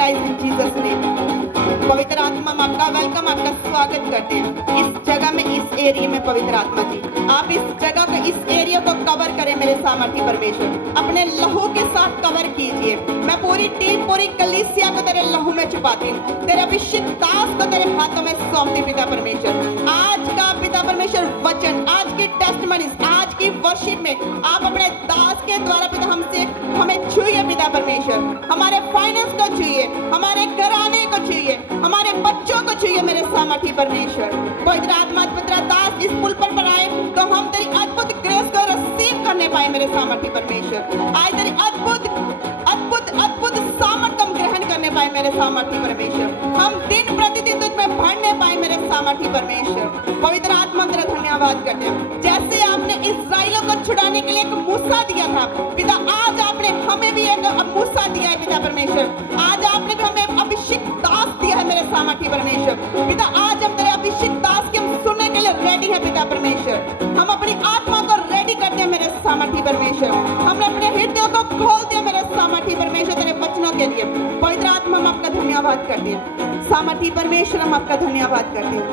Christ in Jesus name. पवित्र आत्मा हम आपका वेलकम, आपका स्वागत करते हैं इस जगह में, इस एरिया में। पवित्र आत्मा जी, आप इस जगह को, इस एरिया को कवर करें मेरे सामर्थी परमेश्वर, अपने लहू के साथ कवर कीजिए। मैं पूरी टीम, पूरी कलीसिया को तेरे लहू में छुपाती हूँ, तेरे अभिषिक्त दास को तेरे हाथों में सौंपती पिता परमेश्वर। आज का पिता परमेश्वर वचन, आज की टेस्टमनीज, आज की वर्शिप में आप अपने दास के द्वारा पिता हमसे हमें छुइए पिता परमेश्वर, हमारे फाइनेंस को छुइए, हमारे घराने को छुइए, हमारे बच्चों को छुइए मेरे सामर्थी परमेश्वर। पवित्र आत्मा पवित्र दास इस पुल पर आए तो हम तेरी अद्भुत ग्रेस को रिसीव करने पाए मेरे सामर्थी परमेश्वर। आज तेरी अद्भुत अद्भुत अद्भुत सामर्थ हम ग्रहण करने पाए मेरे सामर्थी परमेश्वर। हम दिन प्रतिदिन तुझ में बढ़ने पाए मेरे सामर्थी परमेश्वर। पवित्र आत्मा तेरा धन्यवाद करते हैं, जैसे आपने इस्राएलियों को छुड़ाने के लिए एक मूसा दिया था पिता, आज आपने हमें भी एक मूसा दिया है पिता परमेश्वर। आज आपने भी हमें अभिषेक दास दिया है मेरे सामर्थी परमेश्वर। पिता आज हम तेरे अभिषेक दास के हम सुनने के लिए रेडी है पिता परमेश्वर। हम अपनी आत्मा को रेडी करते हैं मेरे सामर्थी परमेश्वर। हमने अपने हृदय को खोलते हैं मेरे सामर्थी परमेश्वर तेरे वचनों के लिए। पवित्र आत्मा हम आपका धन्यवाद करते हैं, सामर्थी परमेश्वर हम आपका धन्यवाद करते हैं।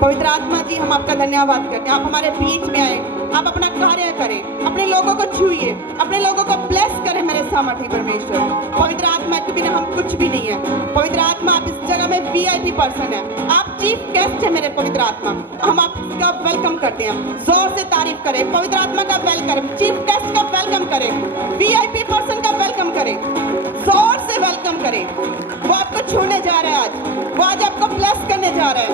पवित्र आत्मा जी हम आपका धन्यवाद करते हैं, आप हमारे बीच में आए, आप अपना कार्य करें, अपने लोगों को छुइए, अपने लोगों को ब्लेस करें मेरे सामर्थी परमेश्वर। पवित्र आत्मा के बिना हम कुछ भी नहीं है। पवित्र आत्मा आप इस जगह में VIP पर्सन है, आप चीफ गेस्ट है मेरे पवित्र आत्मा, हम आपका वेलकम करते हैं। जोर से तारीफ करें, पवित्र आत्मा का वेलकम, चीफ गेस्ट का वेलकम करें, VIP पर्सन का वेलकम करें, जोर से वेलकम करें। वो आपको छूने जा रहा है, आज वो आज आपको ब्लेस करने जा रहा है।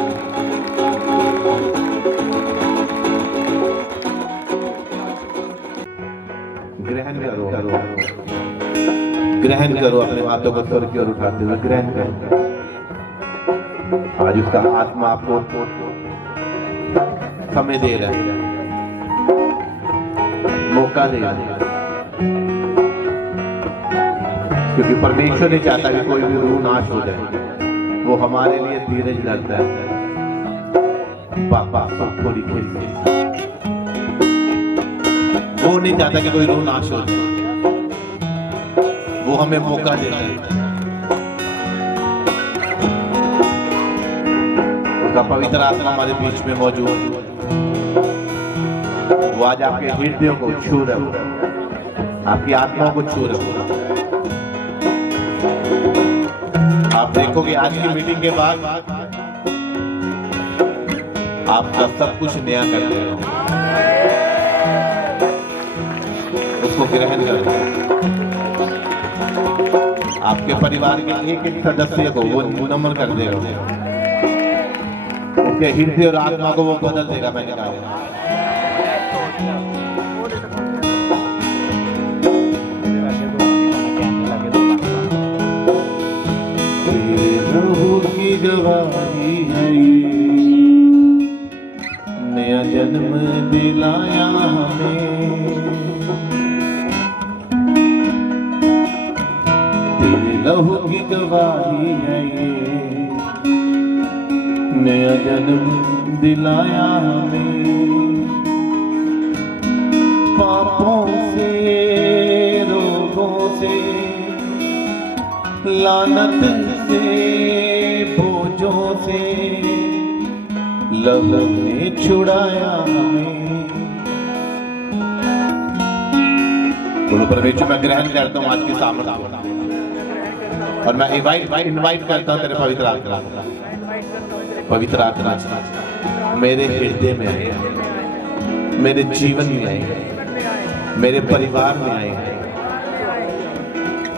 ग्रहण करो, ग्रहण करो, अपने हाथों को स्वर की ओर उठाते हुए ग्रहण करो। आज उसका आत्मा आपको समय दे रहा है, मौका दे रहा है, क्योंकि परमेश्वर नहीं चाहता कि कोई भी रूह नाश हो जाए। वो हमारे लिए धीरज धरता है। पापा सबको लिखे, वो नहीं चाहता कि कोई रूह नाश हो जाए, वो हमें मौका देता है। उसका पवित्र आत्मा हमारे बीच में मौजूद है। वो आज आपके हृदयों को छू रहा है, आपकी आत्माओं को छू रहा है। आप देखोगे आज की मीटिंग के बाद आपका सब कुछ नया कर देगा। उसको ग्रहण करें। आपके परिवार के एक एक सदस्य को वो नमन कर देगा, उसके हृदय और आत्मा को वो बदल देगा। मैंने कहा की गवाही है, नया जन्म दिलाया हमें, तेरे लहू की गवाही है ये, नया जन्म दिलाया हमें। पापों से, रोगों से, लानत से, बोझों से लहू ने छुड़ाया हमें। बोलो परमेश्वर, मैं ग्रहण करता हूँ आज की सामर्थ, और मैं इनवाइट करता हूँ तेरे पवित्र आत्मा, पवित्र आत्मा मेरे हृदय में आए, मेरे जीवन में आए, मेरे परिवार में आए,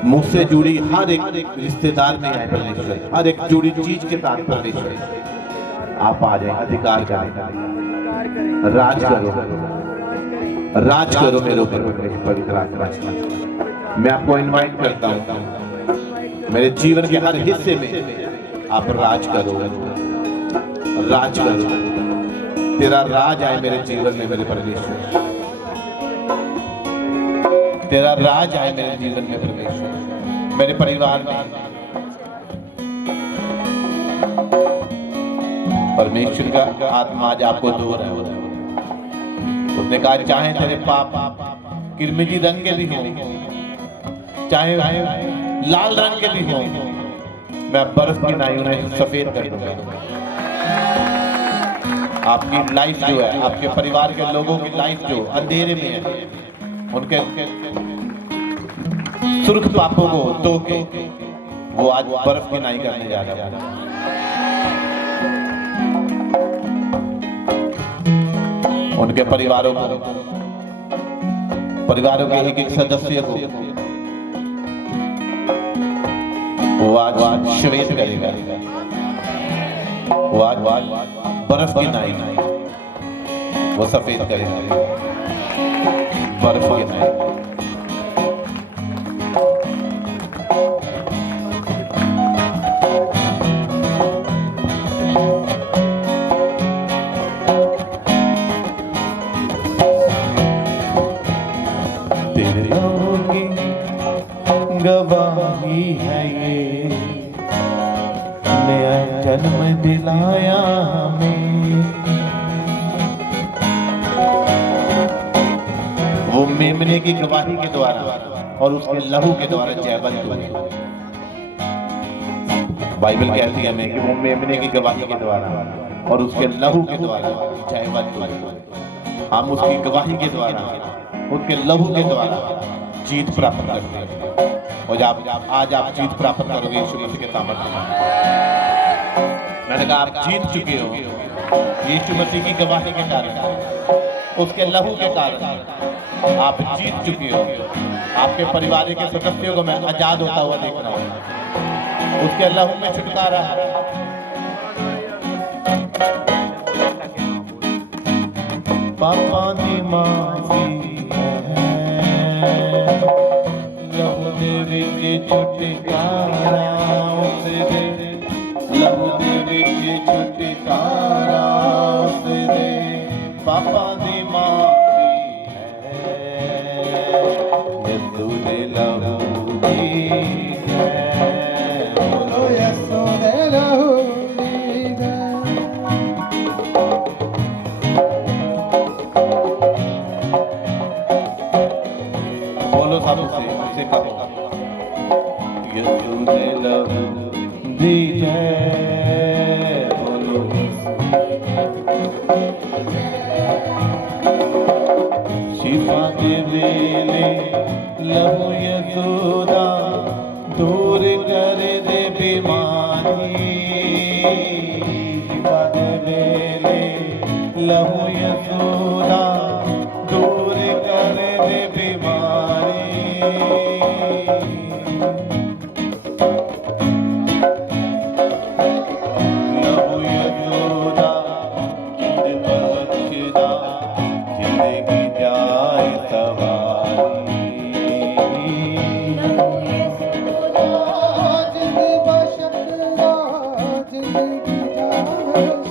मुझसे जुड़ी हर एक रिश्तेदार में आए परमेश्वर, हर एक जुड़ी चीज के साथ परमेश्वर आप आ जाए, अधिकार करें, राज करो, राज करो मेरे ऊपर पवित्र आत्मा। मैं आपको इनवाइट करता हूँ, मेरे जीवन के हर हिस्से में आप राज करो, राज करो, तेरा राज आए मेरे जीवन में मेरे परमेश्वर, तेरा राज आए मेरे जीवन में परमेश्वर, मेरे परिवार में। परमेश्वर का आत्मा आज आपको दूर है। उसने कहा चाहे तेरे पाप किरमिजी रंग के भी हो, चाहे लाल रंग के भी हो, मैं बर्फ की नाई उन्हें सफेद कर दूंगा। आपकी लाइफ जो है, आपके परिवार के लोगों की लाइफ जो अंधेरे में है, उनके सुर्ख पापों को धो के वो आज बर्फ की नाई करने जा रहा है। उनके परिवारों के एक एक सदस्य को वो आज श्वेत करेगा। वो आज बर्फ की नाई वो सफेद करेगा। बर्फ की नाई गवाही है ये, नया जन्म दिलाया हमें। वो मेमने की गवाही के द्वारा और उसके लहू के द्वारा जयवंत हुए। बाइबल कहती है हमें कि वो मेमने की गवाही के द्वारा और उसके लहू के द्वारा जयवंत हुए। हम उसकी गवाही के द्वारा, उसके लहू के द्वारा जीत प्राप्त करते हैं। और आज आप जीत प्राप्त करोगे यीशु मसीह के सामर्थ्य में। मैंने कहा आप जीत चुके हो यीशु मसीह की गवाही के कारण, उसके लहू के कारण आप जीत चुके हो। आपके परिवार के सदस्यों को मैं आजाद होता हुआ देख रहा हूँ। उसके लहू में छुटकारा है। पापा दी माफी लहू दे विच छुटकारा, लहू दे विच छुटकारा उसदे। पापा दी माफी है यीशु दे लहू दी है। बोलो यीशु दे लहू दी है। बोलो सब से कहो यीशु दे लहू दी है। बोलो शिफा दे वेले लहू यीशु दा, दूर कर दे बीमारी। शिफा दे वेले लहू यीशु दा, दूर कर दे बीमारी। लहू यीशु दा जिंद बख्शदा, जिंदगी जाए सवारी। लहू यीशु दा जिंद बख्शदा, जिंदगी जाए सवारी।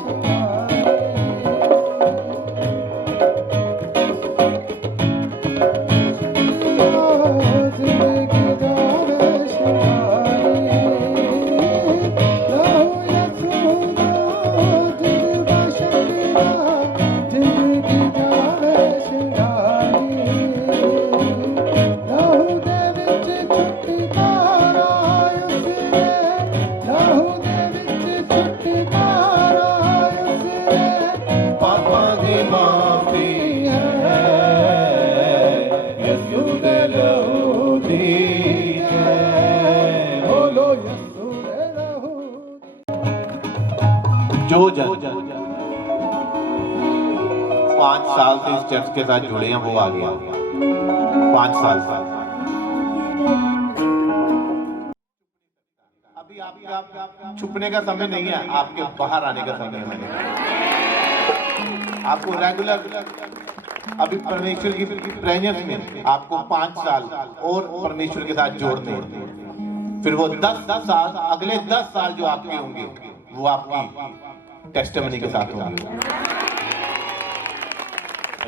जो जन 5 साल से इस चर्च के साथ जुड़े हैं वो आ गया। 5 साल से अभी आप छुपने का समय नहीं है, आपके बाहर आने का समय है। आपको रेगुलर अभी परमेश्वर की प्रेजेंस में आपको 5 साल और परमेश्वर के साथ जोड़ने हैं। फिर वो 10 साल, अगले 10 साल जो आपके होंगे वो आपकी टेस्टिमनी के साथ होंगे।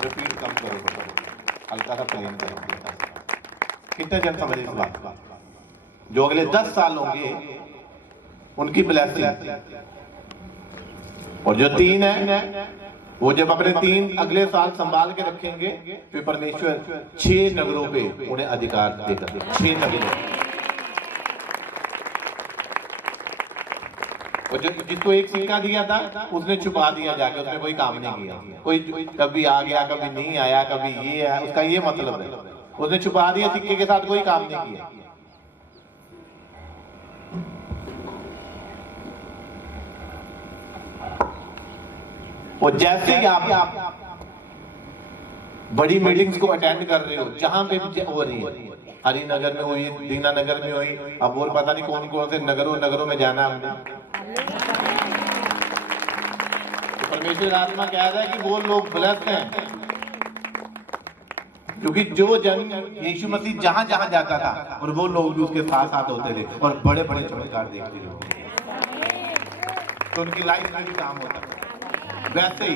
रिपीट कम करो, हल्का सा प्रेम करो। कितने जन समझे इस बात? जो अगले 10 साल होंगे उनकी ब्लेसिंग, और जो 3 है वो जब अपने 3 अगले साल संभाल के रखेंगे, फिर परमेश्वर 6 नगरों पे उन्हें अधिकार देगा। 6 नगरों और जो जिसको एक सिक्का दिया था उसने छुपा दिया जाके, उसने कोई काम नहीं किया। कोई कभी आ गया, कभी नहीं आया, कभी ये है, उसका ये मतलब है, उसने छुपा दिया सिक्के के साथ, कोई काम नहीं किया। और जैसे ही आप बड़ी मीटिंग्स को अटेंड कर रहे हो, जहां पे भी हो रही है, हरिनगर में हुई, दीनानगर में हुई, अब और पता नहीं कौन कौन से नगरों में जाना हमने। तो परमेश्वर आत्मा कह रहा है कि वो लोग ब्लेस्ड हैं, क्योंकि जो जन यीशु मसीह जहां जहां जाता था और वो लोग भी उसके साथ साथ होते थे और बड़े बड़े चमत्कार देखते थे, तो उनकी लाइफ में भी काम होता था। वैसे ही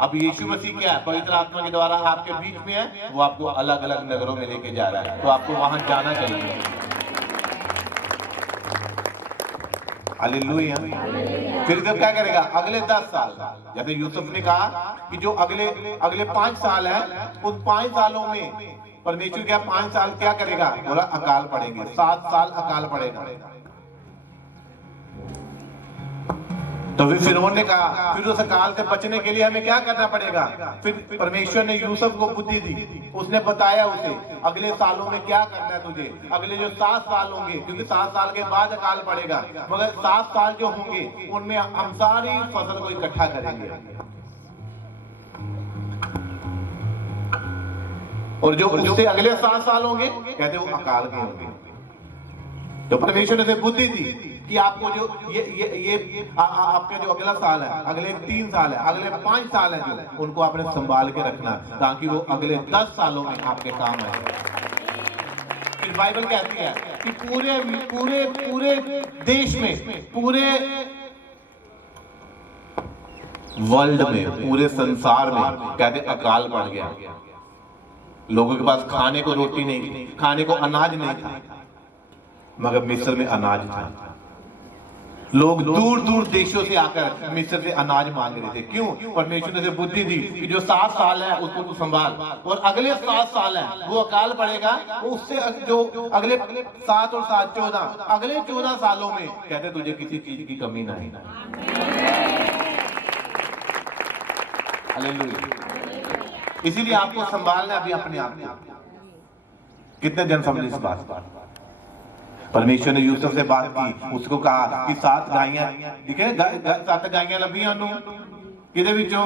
अब यीशु मसीह क्या है, पवित्र आत्मा के द्वारा आपके बीच में है, वो आपको अलग अलग नगरों में लेके जा रहा है, तो आपको वहां जाना चाहिए। हालेलुया। फिर जब क्या करेगा, अगले 10 साल, जैसे यूसुफ ने कहा कि जो अगले 5 साल है, उन 5 सालों में परमेश्वर क्या 5 साल क्या करेगा, बोला अकाल पड़ेंगे, 7 साल अकाल पड़ेगा। तो फिर उन्होंने कहा, फिर उस अकाल से बचने के लिए हमें क्या करना पड़ेगा। फिर परमेश्वर ने यूसुफ को बुद्धि दी, उसने बताया उसे अगले सालों में क्या करना है तुझे, अगले जो 7 साल होंगे, क्योंकि 7 साल के बाद अकाल पड़ेगा, मगर 7 साल जो होंगे उनमें हम सारी फसल को इकट्ठा करेंगे, और जो उससे अगले 7 साल होंगे कहते वो अकाल के होंगे। तो परमेश्वर ने बुद्धि दी कि आपको जो आपका जो अगला साल है, अगले 3 साल है, अगले 5 साल है, जो उनको आपने संभाल के रखना, ताकि वो अगले 10 सालों में आपके काम आए। फिर बाइबल कहती है कि पूरे देश में, पूरे वर्ल्ड में, पूरे संसार में कहते अकाल पड़ गया, लोगों के पास खाने को रोटी नहीं, खाने को अनाज नहीं था, मगर मिस्र में अनाज था। लोग दूर दूर देशों से आकर मिस्र से अनाज मांग रहे थे। क्यों? परमेश्वर ने बुद्धि दी कि जो 7 साल है उसको तू संभाल, और अगले 7 साल है वो अकाल पड़ेगा, वो उससे जो अगले 7 और 7 14, अगले 14 सालों में कहते तुझे किसी चीज की कमी नहीं। हालेलुया। इसीलिए आपको संभालना अभी अपने आप को। कितने जन समझे इस बात पर? परमेश्वर ने यूसुफ से बात की, उसको कहा कि 7 गायें दिखे, 7 गायें लभी ਉਹਨੂੰ ਕਿਹਦੇ ਵਿੱਚੋਂ,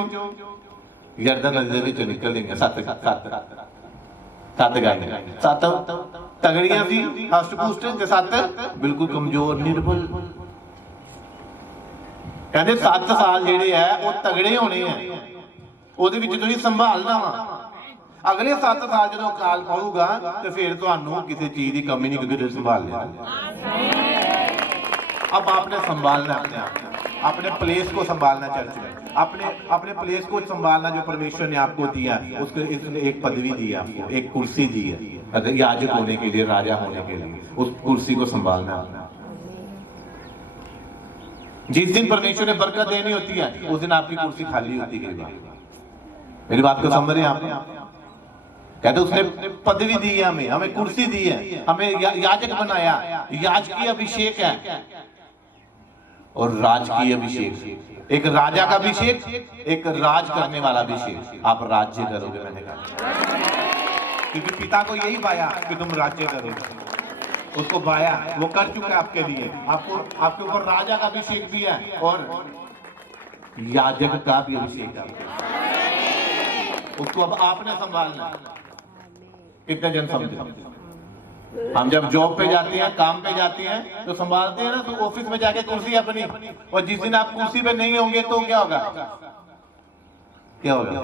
यरदन नदी ਦੇ ਵਿੱਚੋਂ ਨਿਕਲਦੀਆਂ 7 गायें, 7 ਤਗੜੀਆਂ ਸੀ ਹਸ਼ਟ-ਪੁਸ਼ਟ ਤੇ 7 ਬਿਲਕੁਲ ਕਮਜ਼ੋਰ ਨਿਰਬਲ। ਕਹਿੰਦੇ 7 ਸਾਲ ਜਿਹੜੇ ਆ ਉਹ ਤਗੜੇ ਹੋਣੇ ਆ, ਉਹਦੇ ਵਿੱਚ ਤੁਸੀਂ ਸੰਭਾਲਣਾ ਵਾ। अगले 7 साल जो अकाल पड़ूगा तो फिर तुहानू किसी चीज की कमी नहीं, क्योंकि तुसीं संभाल लिया। अब आपने संभालना अपने प्लेस को संभालना, चर्च में अपने प्लेस को संभालना जो परमेश्वर ने आपको दिया। उसको इसने एक पदवी दी है, आपको एक कुर्सी दी है याजक होने के लिए, राजा होने के लिए, उस कुर्सी को संभालना। जिस दिन परमेश्वर ने बरकत देनी होती है उस दिन आपकी कुर्सी खाली होती है। मेरी बात को समझ रहे हैं आप? कहते उसने पदवी दी है, हमें कुर्सी दी है, हमें याजक बनाया। याजकीय अभिषेक है और राजकीय अभिषेक, एक राजा का अभिषेक, एक राज करने वाला अभिषेक। आप राज्य करोगे, मैंने कहा, क्योंकि पिता को यही पाया कि तुम राज्य करोगे, उसको पाया, वो कर चुका है आपके लिए। आपके ऊपर राजा का अभिषेक भी है और याजक का भी अभिषेक है, उसको अब आपने संभालना। कितने जन समझे? हम जब जॉब पे जाते हैं, काम पे जाते हैं, तो संभालते हैं ना, तो ऑफिस में जाके कुर्सी अपनी, और जिस दिन आप कुर्सी पे नहीं होंगे तो क्या होगा? क्या होगा?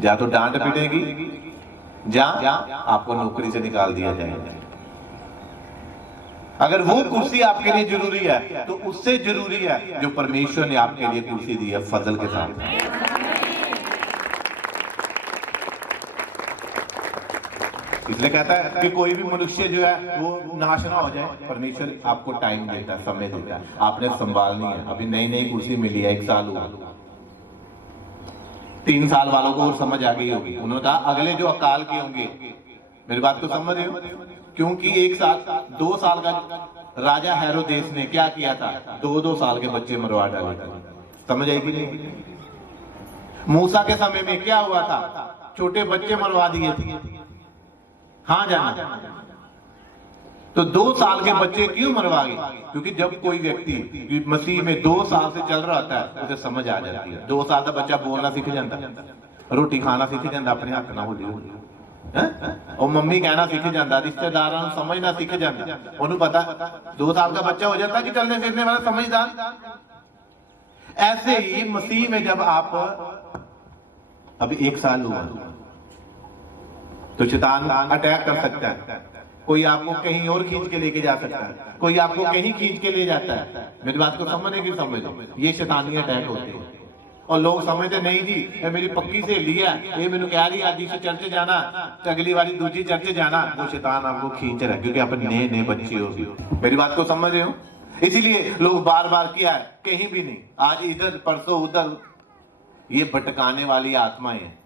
या तो डांट पिटेगी, या आपको नौकरी से निकाल दिया जाएगा। अगर वो कुर्सी आपके लिए जरूरी है तो उससे जरूरी है जो परमेश्वर ने आपके लिए कुर्सी दी है फजल के साथ। इसलिए कहता है कि कोई भी मनुष्य जो है वो नाश ना हो जाए। परमेश्वर आपको टाइम देता है, समय देता है, आपने संभालनी है। अभी नई कुर्सी मिली है, 1 साल हुआ, 3 साल वालों को और समझ आ गई होगी। उन्होंने कहा अगले जो अकाल के होंगे, मेरी बात को समझ रहे हो? क्योंकि 1 साल 2 साल का राजा हेरोदेस ने क्या किया था, 2-2 साल के बच्चे मरवा डाले थे। समझ आई कि नहीं? मूसा के समय में क्या हुआ था, छोटे बच्चे मरवा दिए थे। हाँ जाना, तो 2 साल के बच्चे क्यों मरवा गए? क्योंकि जब कोई व्यक्ति मसीह में 2 साल से चल रहा होता है उसे समझ आ जाती है। 2 साल का बच्चा बोलना सीख जाता, रोटी खाना सीख जाता, अपने हक ना होली और मम्मी कहना सीख जाता, रिश्तेदार समझना सीख जाता। उन्हें पता 2 साल का बच्चा हो जाता कि चलने फिरने वाला समझदार। ऐसे ही मसीह में जब आप अभी 1 साल हुआ तो शैतान अटैक कर सकता है। कोई आपको कहीं और खींच के लेके जा सकता है, कोई आपको कहीं खींच के ले जाता है। मेरी बात को समझने की समझो, ये शैतानी अटैक होते हैं। और लोग समझते नहीं जी ये मेरी पक्की सहेली है, ये मैंने कह रही आज से चर्च जाना, अगली बारी दूसरी चर्च जाना। वो शैतान आपको खींच रहा है क्योंकि आप नए बच्चे हो। मेरी बात को समझ रहे हो? इसीलिए लोग बार बार किया है, कहीं भी नहीं, आज इधर परसों उधर। ये भटकाने वाली आत्माएं हैं।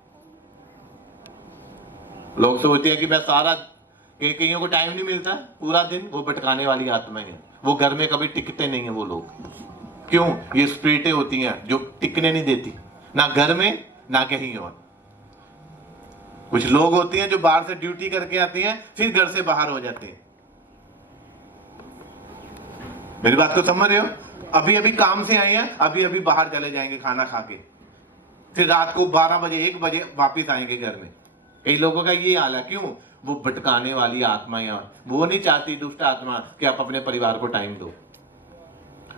लोग सोचते हैं कि मैं सारा, कईयों को टाइम नहीं मिलता पूरा दिन, वो भटकाने वाली आत्माएं हैं। वो घर में कभी टिकते नहीं है वो लोग। क्यों? ये स्पिरिटें होती हैं जो टिकने नहीं देती, ना घर में ना कहीं और। कुछ लोग होते हैं जो बाहर से ड्यूटी करके आते हैं फिर घर से बाहर हो जाते हैं। मेरी बात को समझ रहे हो? अभी अभी काम से आए हैं, अभी अभी बाहर चले जाएंगे खाना खा के, फिर रात को 12 बजे 1 बजे वापिस आएंगे घर में। कई लोगों का ये हाल है। क्यों? वो भटकाने वाली आत्माएं, वो नहीं चाहती दुष्ट आत्मा कि आप अपने परिवार को टाइम दो।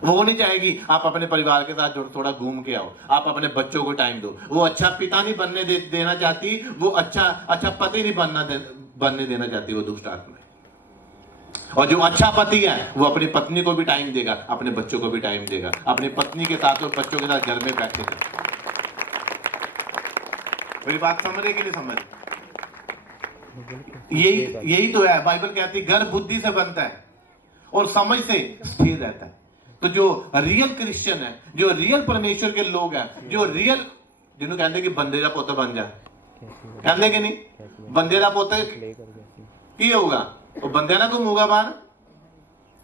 वो नहीं चाहेगी आप अपने परिवार के साथ थोड़ा घूम के आओ, आप अपने बच्चों को टाइम दो। वो अच्छा पिता नहीं बनने देना चाहती, वो अच्छा पति नहीं बनने देना चाहती वो दुष्ट आत्मा। और जो अच्छा पति है वो अपनी पत्नी को भी टाइम देगा, अपने बच्चों को भी टाइम देगा, अपनी पत्नी के साथ और बच्चों के साथ घर में बैठेगा। मेरी बात समझ रहे कि नहीं समझ? यही तो है। बाइबल कहती है घर बुद्धि से बनता है और समझ से स्थिर रहता है। तो जो रियल क्रिश्चियन है, जो रियल परमेश्वर के लोग हैं, जो रियल, जिन्होंने कहते कि बंदे का पोता बन जाए, कहते कि नहीं, बंदे का पोता की होगा, वो बंदे ना गुम होगा बाहर।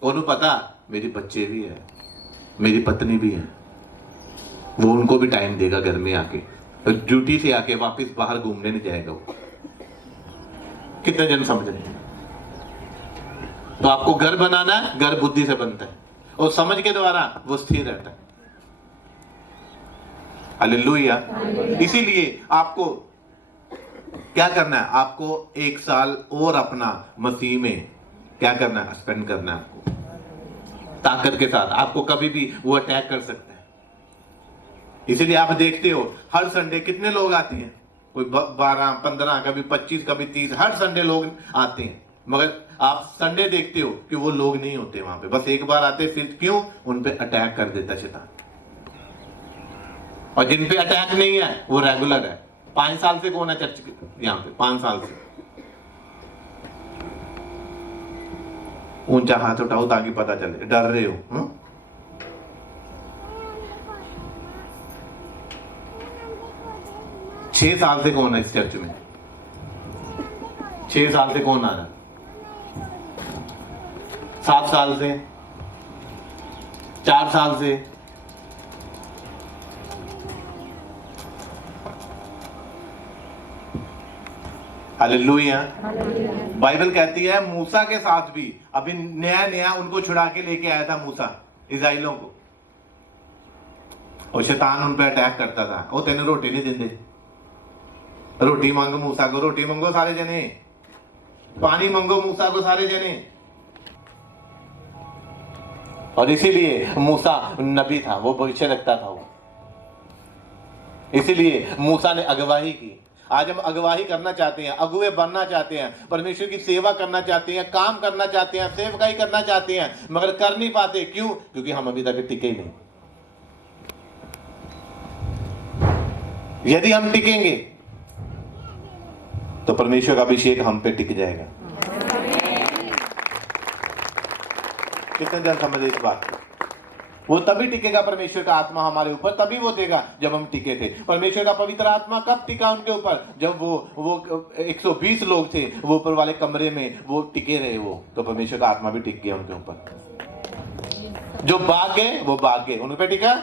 उन्हें पता मेरी बच्चे भी है, मेरी पत्नी भी है, वो उनको भी टाइम देगा घर में आके, तो ड्यूटी से आके वापस बाहर घूमने नहीं जाएगा वो। कितने जन समझ रहे हैं? तो आपको घर बनाना है, घर बुद्धि से बनता है और समझ के द्वारा वो स्थिर रहता है। हालेलुया। इसीलिए आपको क्या करना है? आपको 1 साल और अपना मसीह में क्या करना है? स्पेंड करना है आपको ताकत के साथ। आपको कभी भी वो अटैक कर सकता है। इसीलिए आप देखते हो हर संडे कितने लोग आते हैं, कोई 12, 15, कभी 25, कभी 30, हर संडे लोग आते हैं। मगर आप संडे देखते हो कि वो लोग नहीं होते वहां पे, बस एक बार आते फिर क्यों? उन पे अटैक कर देता शैतान। और जिन पे अटैक नहीं है वो रेगुलर है। 5 साल से कौन है चर्च यहाँ पे? 5 साल से। ऊंचा हाथ उठाओ ताकि पता चले, डर रहे हो? 6 साल से कौन है इस चर्च में? 6 साल से कौन आ रहा है? 7 साल से, 4 साल से, हालेलुया। बाइबल कहती है मूसा के साथ भी अभी नया उनको छुड़ा के लेके आया था मूसा इस्राएलियों को, और शैतान उन पर अटैक करता था। वो तेने रोटी नहीं देंगे, रोटी मांगो मूसा को, रोटी मांगो सारे जने, पानी मांगो मूसा को सारे जने। और इसीलिए मूसा नबी था, वो भविष्य रखता था वो, इसीलिए मूसा ने अगवाही की। आज हम अगवाही करना चाहते हैं, अगुवे बनना चाहते हैं, परमेश्वर की सेवा करना चाहते हैं, काम करना चाहते हैं, सेवकाई करना चाहते हैं, मगर कर नहीं पाते। क्यों? क्योंकि हम अभी तक टिके ही नहीं। यदि हम टिकेंगे तो परमेश्वर का अभिषेक हम पे टिक जाएगा। कितने जन समझे इस बात को? वो तभी टिकेगा, परमेश्वर का आत्मा हमारे ऊपर तभी वो देगा जब हम टिके थे। परमेश्वर का पवित्र आत्मा कब टिका उनके ऊपर? जब वो 120 लोग थे, वो ऊपर वाले कमरे में वो टिके रहे, वो तो परमेश्वर का आत्मा भी टिक गया उनके ऊपर। जो भाग गए वो भाग गए, उन पे टिका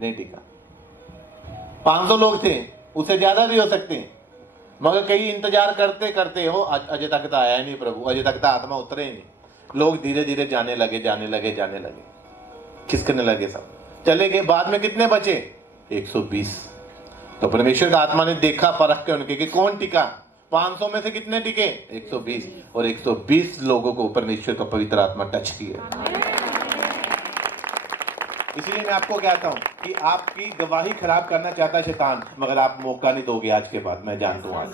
नहीं टिका। 500 लोग थे, उससे ज्यादा भी हो सकते हैं, मगर कई इंतजार करते करते हो अजय तक तो आया ही नहीं प्रभु, अजय तक तो आत्मा उतरे ही नहीं। लोग धीरे धीरे जाने लगे, खिसकने लगे, सब चले गए। बाद में कितने बचे? 120। तो परमेश्वर का आत्मा ने देखा, परख के उनके कि कौन टिका। 500 में से कितने टिके? 120। और 120 लोगों को परमेश्वर का पवित्र आत्मा टच किया। इसलिए मैं आपको कहता हूं कि आपकी गवाही खराब करना चाहता है शैतान, मगर आप मौका नहीं दोगे आज के बाद, मैं जानता हूं आज।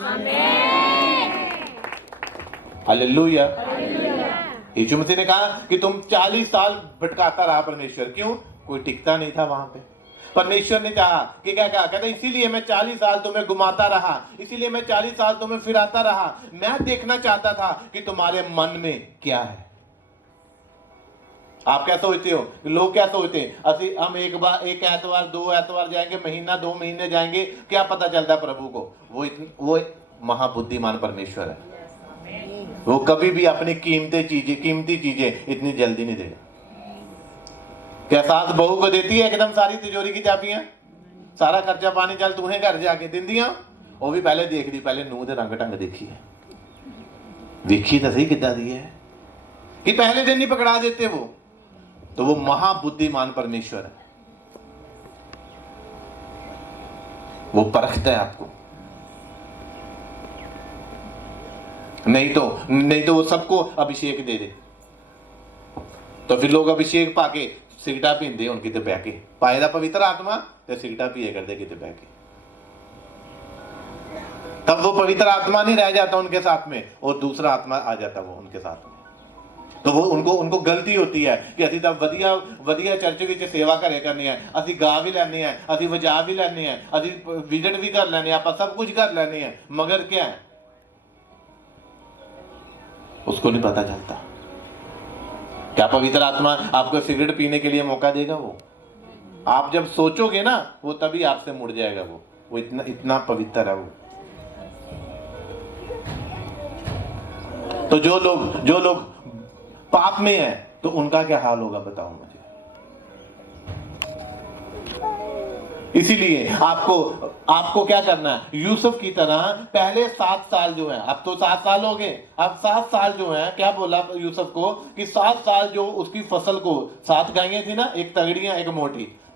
हालेलुया। यीशु मसीह ने कहा कि तुम 40 साल भटकाता रहा परमेश्वर, क्यों? कोई टिकता नहीं था वहां पे। परमेश्वर ने कहा कि क्या कहा? कहता इसीलिए मैं 40 साल तुम्हें घुमाता रहा, इसीलिए मैं 40 साल तुम्हें फिराता रहा। मैं देखना चाहता था कि तुम्हारे मन में क्या है। आप क्या सोचते हो? लोग क्या सोचते हैं? हम एक एतवार, 2 एतवार जाएंगे, महीना 2 महीने जाएंगे, क्या पता चलता प्रभु को? वो महाबुद्धिमान परमेश्वर है। वो कभी भी अपनी कीमती चीजें इतनी जल्दी नहीं देगा। क्या सास बहू को देती है एकदम सारी तिजोरी की चाबियां, सारा खर्चा पानी चल तुम्हें घर जाके दिन दिया? वो भी पहले देख दी, पहले नूह दे रंग ढंग देखी तो सही कितना दी है कि पहले दिन नहीं पकड़ा देते वो। तो वो महाबुद्धिमान परमेश्वर है, वो परखता है आपको। नहीं तो वो सबको अभिषेक दे दे, तो फिर लोग अभिषेक पाके सिगटा पींदे उनकी ते बह के, पाए दा पवित्र आत्मा ते सिगटा पिए करते किते बह के। तब वो पवित्र आत्मा नहीं रह जाता उनके साथ में, और दूसरा आत्मा आ जाता वो उनके साथ में। तो वो उनको गलती होती है कि असी तो वधिया चर्च विच सेवा करे करनी है, असी गा भी लैने हैं, असी वजा भी लैने हैं, असी विजन भी कर लैने, आप सब कुछ कर लैने हैं, मगर क्या है उसको नहीं पता चलता। क्या पवित्र आत्मा आपको सिगरेट पीने के लिए मौका देगा? वो आप जब सोचोगे ना, वो तभी आपसे मुड़ जाएगा। वो इतना पवित्र है वो। तो जो लोग पाप में है, तो उनका क्या हाल होगा बताओ मुझे। इसीलिए आपको क्या करना है? यूसुफ की तरह पहले 7 साल जो है, अब तो 7 साल हो गए, अब 7 साल जो है, क्या बोला यूसुफ को कि 7 साल जो उसकी फसल को 7 गायें थी ना, एक तगड़ियां एक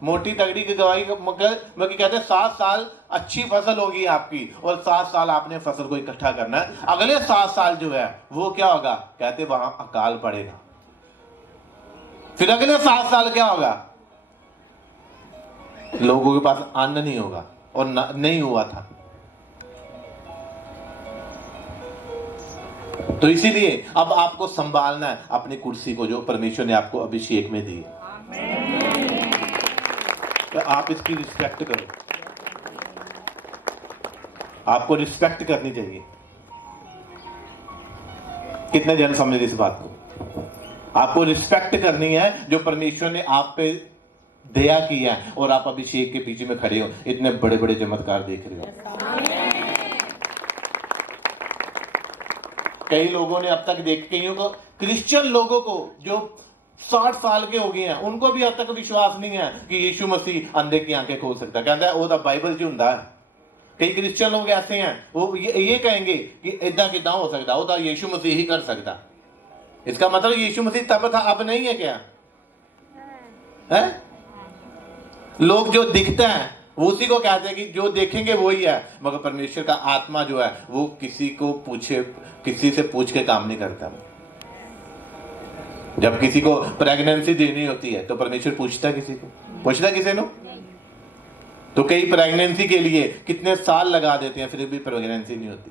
मोटी तगड़ी की गवाही मगर कहते 7 साल अच्छी फसल होगी आपकी, और 7 साल आपने फसल को इकट्ठा करना है। अगले 7 साल जो है वो क्या होगा? कहते वहां अकाल पड़ेगा। फिर अगले 7 साल क्या होगा? लोगों के पास अन्न नहीं होगा, और नहीं हुआ था। तो इसीलिए अब आपको संभालना है अपनी कुर्सी को, जो परमेश्वर ने आपको अभिषेक में दी। तो आप इसकी रिस्पेक्ट करो, आपको रिस्पेक्ट करनी चाहिए। कितने जन समझ रहे इस बात को? आपको रिस्पेक्ट करनी है जो परमेश्वर ने आप पे दया किया है, और आप अभिषेक के पीछे में खड़े हो, इतने बड़े बड़े चमत्कार देख रहे हो। कई लोगों ने अब तक कईयों को, क्रिश्चियन लोगों को जो 60 साल के हो गए हैं, उनको भी अब तक विश्वास नहीं है कि यीशु मसीह अंधे की आंखें खोल सकता है। कहता है वो तो बाइबल च हुंदा है। कई क्रिश्चियन लोग ऐसे हैं, वो ये कहेंगे कि इदा किदा हो सकता, वो तो यीशु मसीह ही कर सकता। इसका मतलब यीशु मसीह तब था, अब नहीं है क्या है? लोग जो दिखता है वो उसी को कहते हैं कि जो देखेंगे वो ही है, मगर परमेश्वर का आत्मा जो है वो किसी से पूछ के काम नहीं करता। जब किसी को प्रेगनेंसी देनी होती है तो परमेश्वर पूछता किसी को? तो कई प्रेगनेंसी के लिए कितने साल लगा देते हैं, फिर भी प्रेगनेंसी नहीं होती।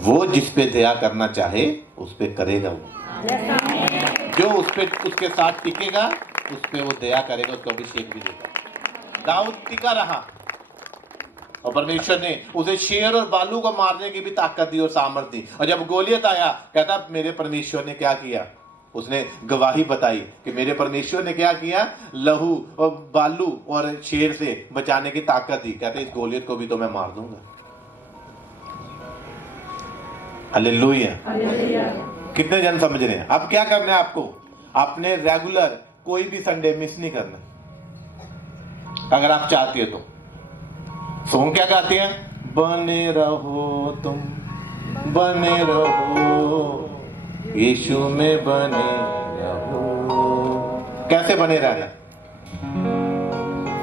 वो जिस पे दया करना चाहे उस पे करेगा वो, जो उसके साथ टिकेगा उस पे वो दया करेगा, उसको अभिषेक भी देगा। दाऊद टिका रहा, और परमेश्वर ने उसे शेर और बालू को मारने की भी ताकत दी और सामर्थ्य दी। और जब गोलियत आया, कहता मेरे परमेश्वर ने क्या किया? उसने गवाही बताई कि मेरे परमेश्वर ने क्या किया, लहू और बालू और शेर से बचाने की ताकत दी। कहते इस गोलियत को भी तो मैं मार दूंगा। हालेलुया। कितने जन समझ रहे हैं? अब क्या करना है आपको? आपने रेगुलर कोई भी संडे मिस नहीं करना, अगर आप चाहते हो तो। सॉन्ग क्या गाते हैं? बने रहो तुम, बने रहो यीशु में, बने रहो। कैसे बने रहना?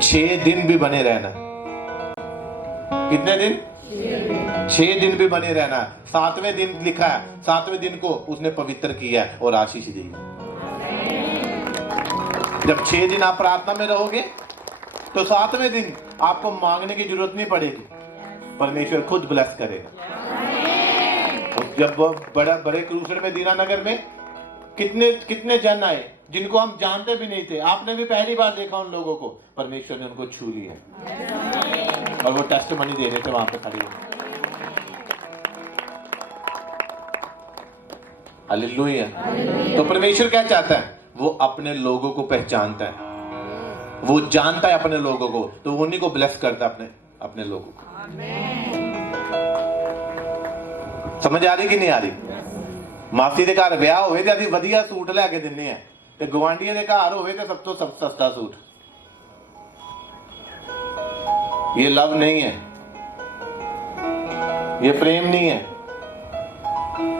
6 दिन भी बने रहना। कितने दिन? 6 दिन भी बने रहना। 7वें दिन लिखा है, 7वें दिन को उसने पवित्र किया और आशीष दी। जब 6 दिन आप प्रार्थना में रहोगे तो 7वें दिन आपको मांगने की जरूरत नहीं पड़ेगी, परमेश्वर खुद ब्लेस करेगा। जब बड़े क्रूसेड में दीनानगर में कितने जन आए जिनको हम जानते भी नहीं थे, आपने भी पहली बार देखा उन लोगों को, परमेश्वर ने उनको छू लिया और वो टेस्टिमनी दे रहे थे वहां पे खड़े होकर। हालेलुया। तो परमेश्वर क्या चाहता है? वो अपने लोगों को पहचानता है, वो जानता है अपने लोगों को, तो वो उन्हीं को ब्लेस करता है, अपने लोगों को। समझ आ रही कि नहीं आ रही? मासी के घर ब्याह होवे ते ਅਸੀਂ ਵਧੀਆ सूट लेके दिन्ने हैं, ते गवांढियों के घर होवे ते सब तो सस्ता सूट। ये लव नहीं है, ये प्रेम नहीं है।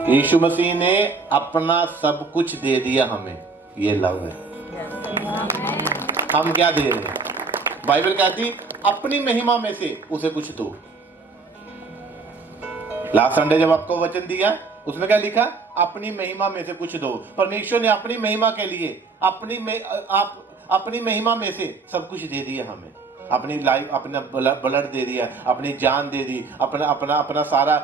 यीशु मसीह ने अपना सब कुछ दे दिया हमें, ये लव है। हम क्या दे रहे हैं? बाइबल कहती अपनी महिमा में से उसे कुछ दो। लास्ट संडे जब आपको वचन दिया उसमें क्या लिखा? अपनी महिमा में से कुछ दो। परमेश्वर ने अपनी महिमा के लिए अपनी महिमा में से सब कुछ दे दिया हमें। अपनी लाइफ, अपना ब्लड दे दिया, अपनी जान दे दी, अपना सारा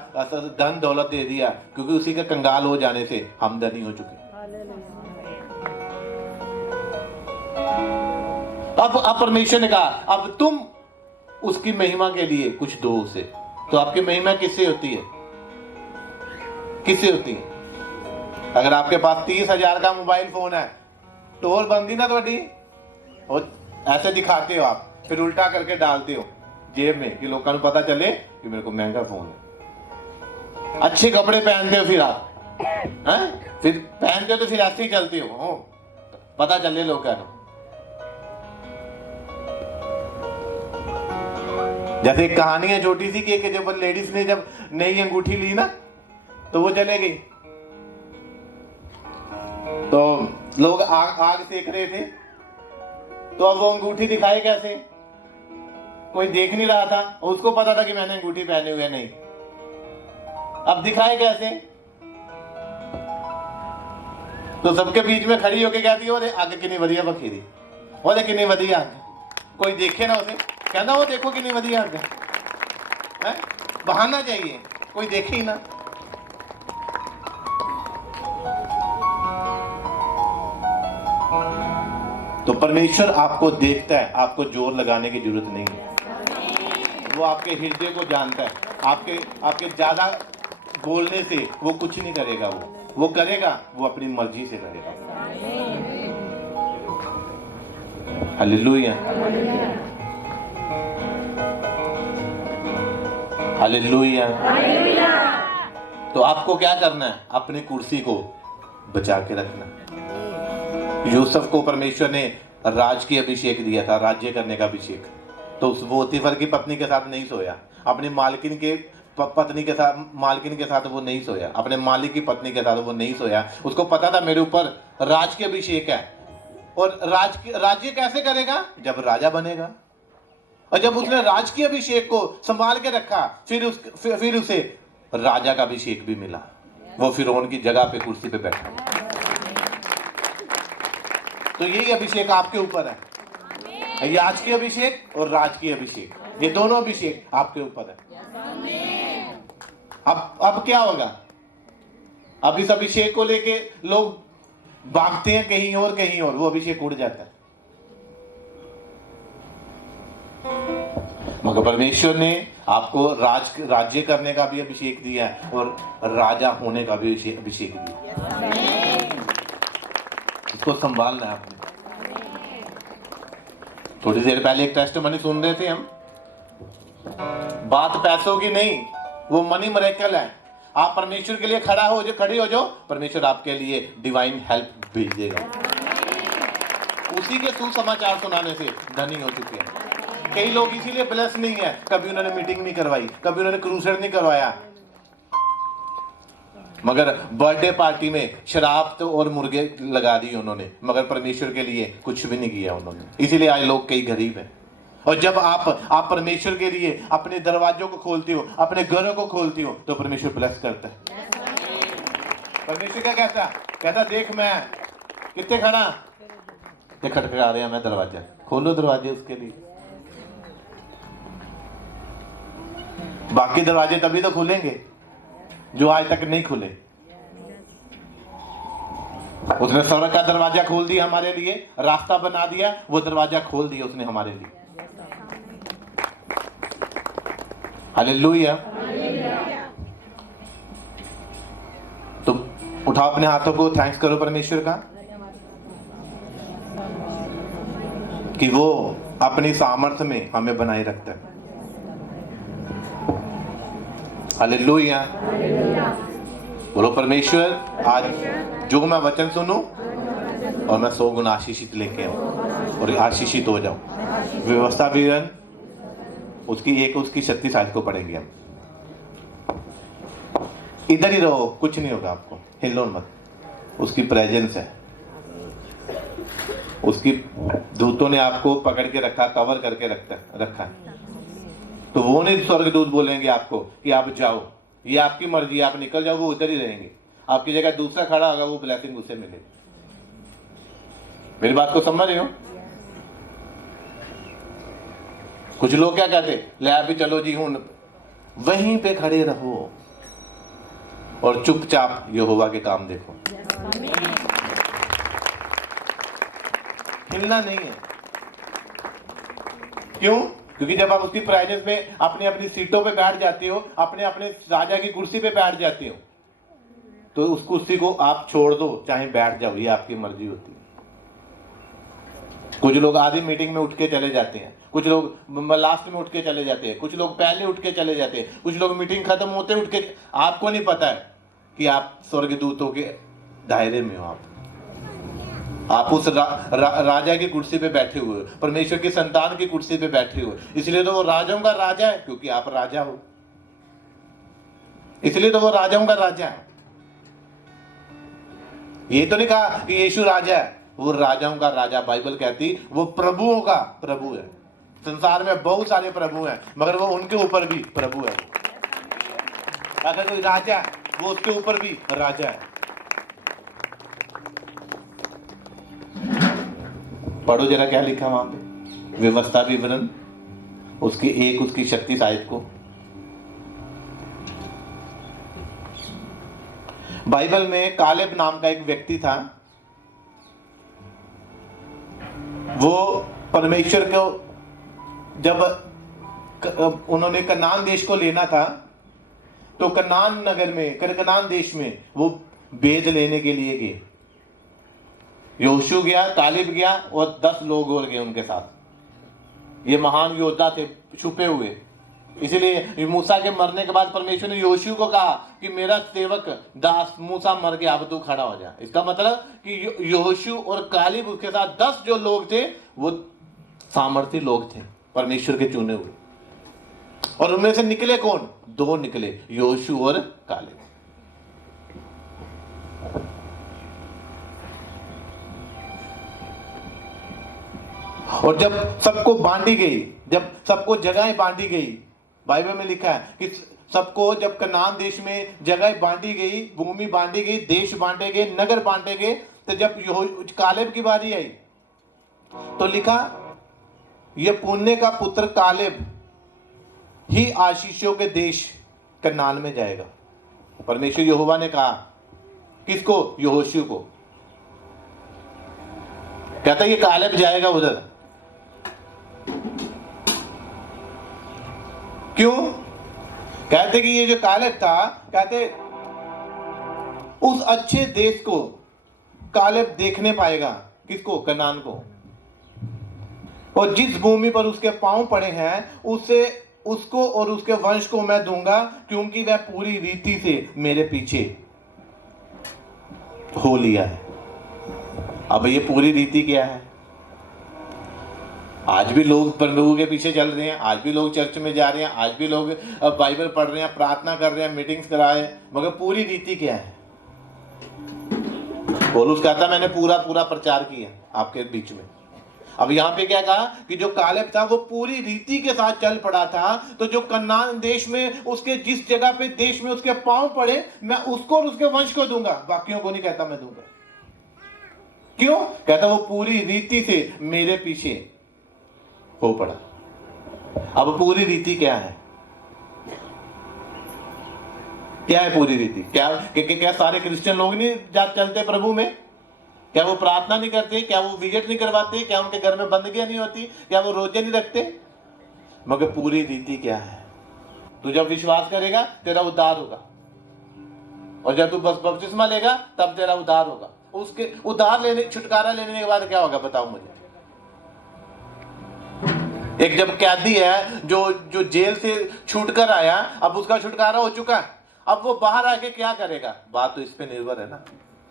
धन दौलत दे दिया, क्योंकि उसी के कंगाल हो जाने से हम धनी हो चुके। अब परमेश्वर ने कहा अब तुम उसकी महिमा के लिए कुछ दो उसे। तो आपकी महिमा किससे होती है? किससे होती है? अगर आपके पास 30,000 का मोबाइल फोन है, टोल बंदी ना थोड़ी, और ऐसे दिखाते हो आप, फिर उल्टा करके डालते हो जेब में कि लोगों को पता चले कि मेरे को महंगा फोन है। अच्छे कपड़े पहनते हो फिर आप, हैं? फिर पहनते हो तो फिर ऐसे ही चलते हो, पता चले लोग क्या। जैसे एक कहानी है छोटी सी कि जब लेडीज ने जब नई अंगूठी ली ना तो वो चले गई, तो लोग आग सेक रहे थे, तो अब वो अंगूठी दिखाए कैसे? कोई देख नहीं रहा था, उसको पता था कि मैंने अंगूठी पहने हुए नहीं, अब दिखाए कैसे? तो सबके बीच में खड़ी होके कहती है आगे कितनी वधिया बखेरी, वो देख कितनी वधिया आगे, कोई देखे ना उसे, कहना वो देखो कितनी वधिया आगे है, बहाना चाहिए, कोई देखे ही ना। तो परमेश्वर आपको देखता है, आपको जोर लगाने की जरूरत नहीं है। वो आपके हृदय को जानता है। आपके ज्यादा बोलने से वो कुछ नहीं करेगा, वो करेगा, वो अपनी मर्जी से करेगा। Hallelujah, hallelujah. तो आपको क्या करना है? अपनी कुर्सी को बचा के रखना। यूसुफ को परमेश्वर ने राज की अभिषेक दिया था, राज्य करने का अभिषेक। तो वो पोतीफर की पत्नी के साथ नहीं सोया, अपनी मालकिन के पत्नी के साथ, मालकिन के साथ वो नहीं सोया, अपने मालिक की पत्नी के साथ वो नहीं सोया। उसको पता था मेरे ऊपर राज की अभिषेक है, और राज्य कैसे करेगा? जब राजा बनेगा। और जब उसने राज की अभिषेक को संभाल के रखा, फिर उसे राजा का अभिषेक भी मिला। वो फिरौन की जगह पे कुर्सी पे बैठा। तो यही अभिषेक आपके ऊपर है, याज की अभिषेक और राज की अभिषेक, ये दोनों अभिषेक आपके ऊपर है। अब क्या होगा? अब इस अभिषेक को लेके लोग भागते हैं कहीं और, वो अभिषेक उड़ जाता है। मगर परमेश्वर ने आपको राज्य करने का भी अभिषेक दिया है और राजा होने का भी अभिषेक दिया। इसको संभालना है आपने। थोड़ी देर पहले एक टेस्टिमनी सुन रहे थे हम, बात पैसों की नहीं, वो मनी मिरेकल है। आप परमेश्वर के लिए खड़े हो जाओ, परमेश्वर आपके लिए डिवाइन हेल्प भेज देगा। उसी के सुसमाचार सुनाने से धनी हो चुके हैं। कई लोग इसीलिए ब्लेस नहीं है, कभी उन्होंने मीटिंग नहीं करवाई, कभी उन्होंने क्रूसेड नहीं करवाया, मगर बर्थडे पार्टी में शराब तो और मुर्गे लगा दिए उन्होंने, मगर परमेश्वर के लिए कुछ भी नहीं किया उन्होंने। इसीलिए आज लोग कई गरीब हैं। और जब आप परमेश्वर के लिए अपने दरवाजों को खोलते हो, अपने घरों को खोलते हो, तो परमेश्वर ब्लेस करता है। परमेश्वर क्या कहता देख मैं कितने खड़ा, खटखटा रहे हैं, मैं दरवाजा खोलो, दरवाजे उसके लिए। बाकी दरवाजे तभी तो खुलेंगे जो आज तक नहीं खुले। उसने स्वर्ग का दरवाजा खोल दिया हमारे लिए, रास्ता बना दिया, वो दरवाजा खोल दिया उसने हमारे लिए। हालेलुया। तो उठाओ अपने हाथों को, थैंक्स करो परमेश्वर का कि वो अपनी सामर्थ्य में हमें बनाए रखता है। हालेलुया। बोलो परमेश्वर, आज जो मैं वचन सुनूं और मैं 100 गुना आशीषित लेके आऊं और आशीषित हो जाऊं। व्यवस्था विवरण उसकी शक्ति साइज को पढ़ेंगे हम। इधर ही रहो, कुछ नहीं होगा आपको, हिलो मत। उसकी प्रेजेंस है, उसकी दूतों ने आपको पकड़ के रखा, कवर करके रखा है। तो वो नहीं स्वर्गदूत बोलेंगे आपको कि आप जाओ, ये आपकी मर्जी, आप निकल जाओ, वो उधर ही रहेंगे। आपकी जगह दूसरा खड़ा होगा, वो ब्लेसिंग उसे मिलेगी। मेरी बात को समझ रहे हो? कुछ लोग क्या कहते, ले अभी चलो जी, हूं वहीं पे खड़े रहो और चुपचाप यहोवा के काम देखो। हिलना नहीं है। क्यों? क्योंकि जब आप उसकी प्रेजेंस में अपनी अपनी सीटों पे बैठ जाते हो, अपने अपने राजा की कुर्सी पे बैठ जाते हो, तो उस कुर्सी को आप छोड़ दो, चाहे बैठ जाओ, ये आपकी मर्जी होती है। कुछ लोग आधी मीटिंग में उठ के चले जाते हैं, कुछ लोग लास्ट में उठ के चले जाते हैं, कुछ लोग पहले उठ के चले जाते हैं, कुछ लोग मीटिंग खत्म होते उठ के। आपको नहीं पता है कि आप स्वर्गदूतों के दायरे में हो। आप उस राजा की कुर्सी पे बैठे हुए हो, परमेश्वर की संतान की कुर्सी पे बैठे हुए। इसलिए तो वो राजाओं का राजा है, क्योंकि आप राजा हो। इसलिए तो वो राजाओं का राजा है। ये तो नहीं कहा कि यीशु राजा है, वो राजाओं का राजा। बाइबल कहती वो प्रभुओं का प्रभु है। संसार में बहुत सारे प्रभु हैं, मगर वो उनके ऊपर भी प्रभु है। अगर कोई राजा है, वो उसके ऊपर भी राजा है। पढ़ो जरा क्या लिखा वहां पे, व्यवस्था विवरण उसकी शक्ति साहित्य को। बाइबल में कालेब नाम का एक व्यक्ति था। वो परमेश्वर को, जब उन्होंने कनान देश को लेना था, तो कनान नगर में, कनान देश में वो बेद लेने के लिए गए। योशू गया, कालेब गया और 10 लोग और गए उनके साथ। ये महान योद्धा थे, छुपे हुए। इसीलिए मूसा के मरने के बाद परमेश्वर ने योशू को कहा कि मेरा सेवक दास मूसा मर गया, अब तू खड़ा हो जा। इसका मतलब कि योशू और कालेब, उसके साथ 10 जो लोग थे, वो सामर्थी लोग थे, परमेश्वर के चुने हुए। और उनमें से निकले कौन? 2 निकले, योशू और कालेब। और जब सबको बांटी गई, जब सबको जगह बांटी गई, बाइबल में लिखा है कि सबको जब कनान देश में जगह बांटी गई, भूमि बांटी गई, देश बांटे गए, नगर बांटे गए, तो जब कालेब की बारी आई तो लिखा ये पुण्य का पुत्र कालेब ही आशीषों के देश कनान में जाएगा। परमेश्वर यहोवा ने कहा, किसको? यहोशू को। कहता ये कालेब जाएगा उधर। क्यों? कहते कि ये जो कालेब था, कहते उस अच्छे देश को कालेब देखने पाएगा। किसको? कनान को। और जिस भूमि पर उसके पांव पड़े हैं, उसे उसको और उसके वंश को मैं दूंगा, क्योंकि वह पूरी रीति से मेरे पीछे हो लिया है। अब ये पूरी रीति क्या है? आज भी लोग प्रभु के पीछे चल रहे हैं, आज भी लोग चर्च में जा रहे हैं, आज भी लोग बाइबल पढ़ रहे हैं, प्रार्थना कर रहे हैं, मीटिंग्स करा रहे हैं, मगर पूरी रीति क्या है? पौलुस कहता मैंने पूरा पूरा प्रचार किया आपके बीच में। अब यहाँ पे क्या कहा कि जो कालेब था वो पूरी रीति के साथ चल पड़ा था, तो जो कनान देश में उसके जिस जगह पे देश में उसके पांव पड़े, मैं उसको और उसके वंश को दूंगा, बाकियों को नहीं कहता मैं दूंगा। क्यों? कहता वो पूरी रीति से मेरे पीछे हो पड़ा। अब पूरी रीति क्या है? क्या है पूरी रीति? क्या सारे क्रिश्चियन लोग नहीं चलते प्रभु में? क्या वो प्रार्थना नहीं करते? क्या वो विजिट नहीं करवाते? क्या उनके घर में बंदगियां नहीं होती? क्या वो रोजे नहीं रखते? मगर पूरी रीति क्या है? तू जब विश्वास करेगा तेरा उद्धार होगा, और जब तू बस बपतिस्मा लेगा तब तेरा उद्धार होगा। उसके उद्धार लेने, छुटकारा लेने के बाद क्या होगा बताओ मुझे? एक जब कैदी है जो जेल से छूटकर आया, अब उसका छुटकारा हो चुका है, अब वो बाहर आके क्या करेगा? बात तो इस पे निर्भर है ना।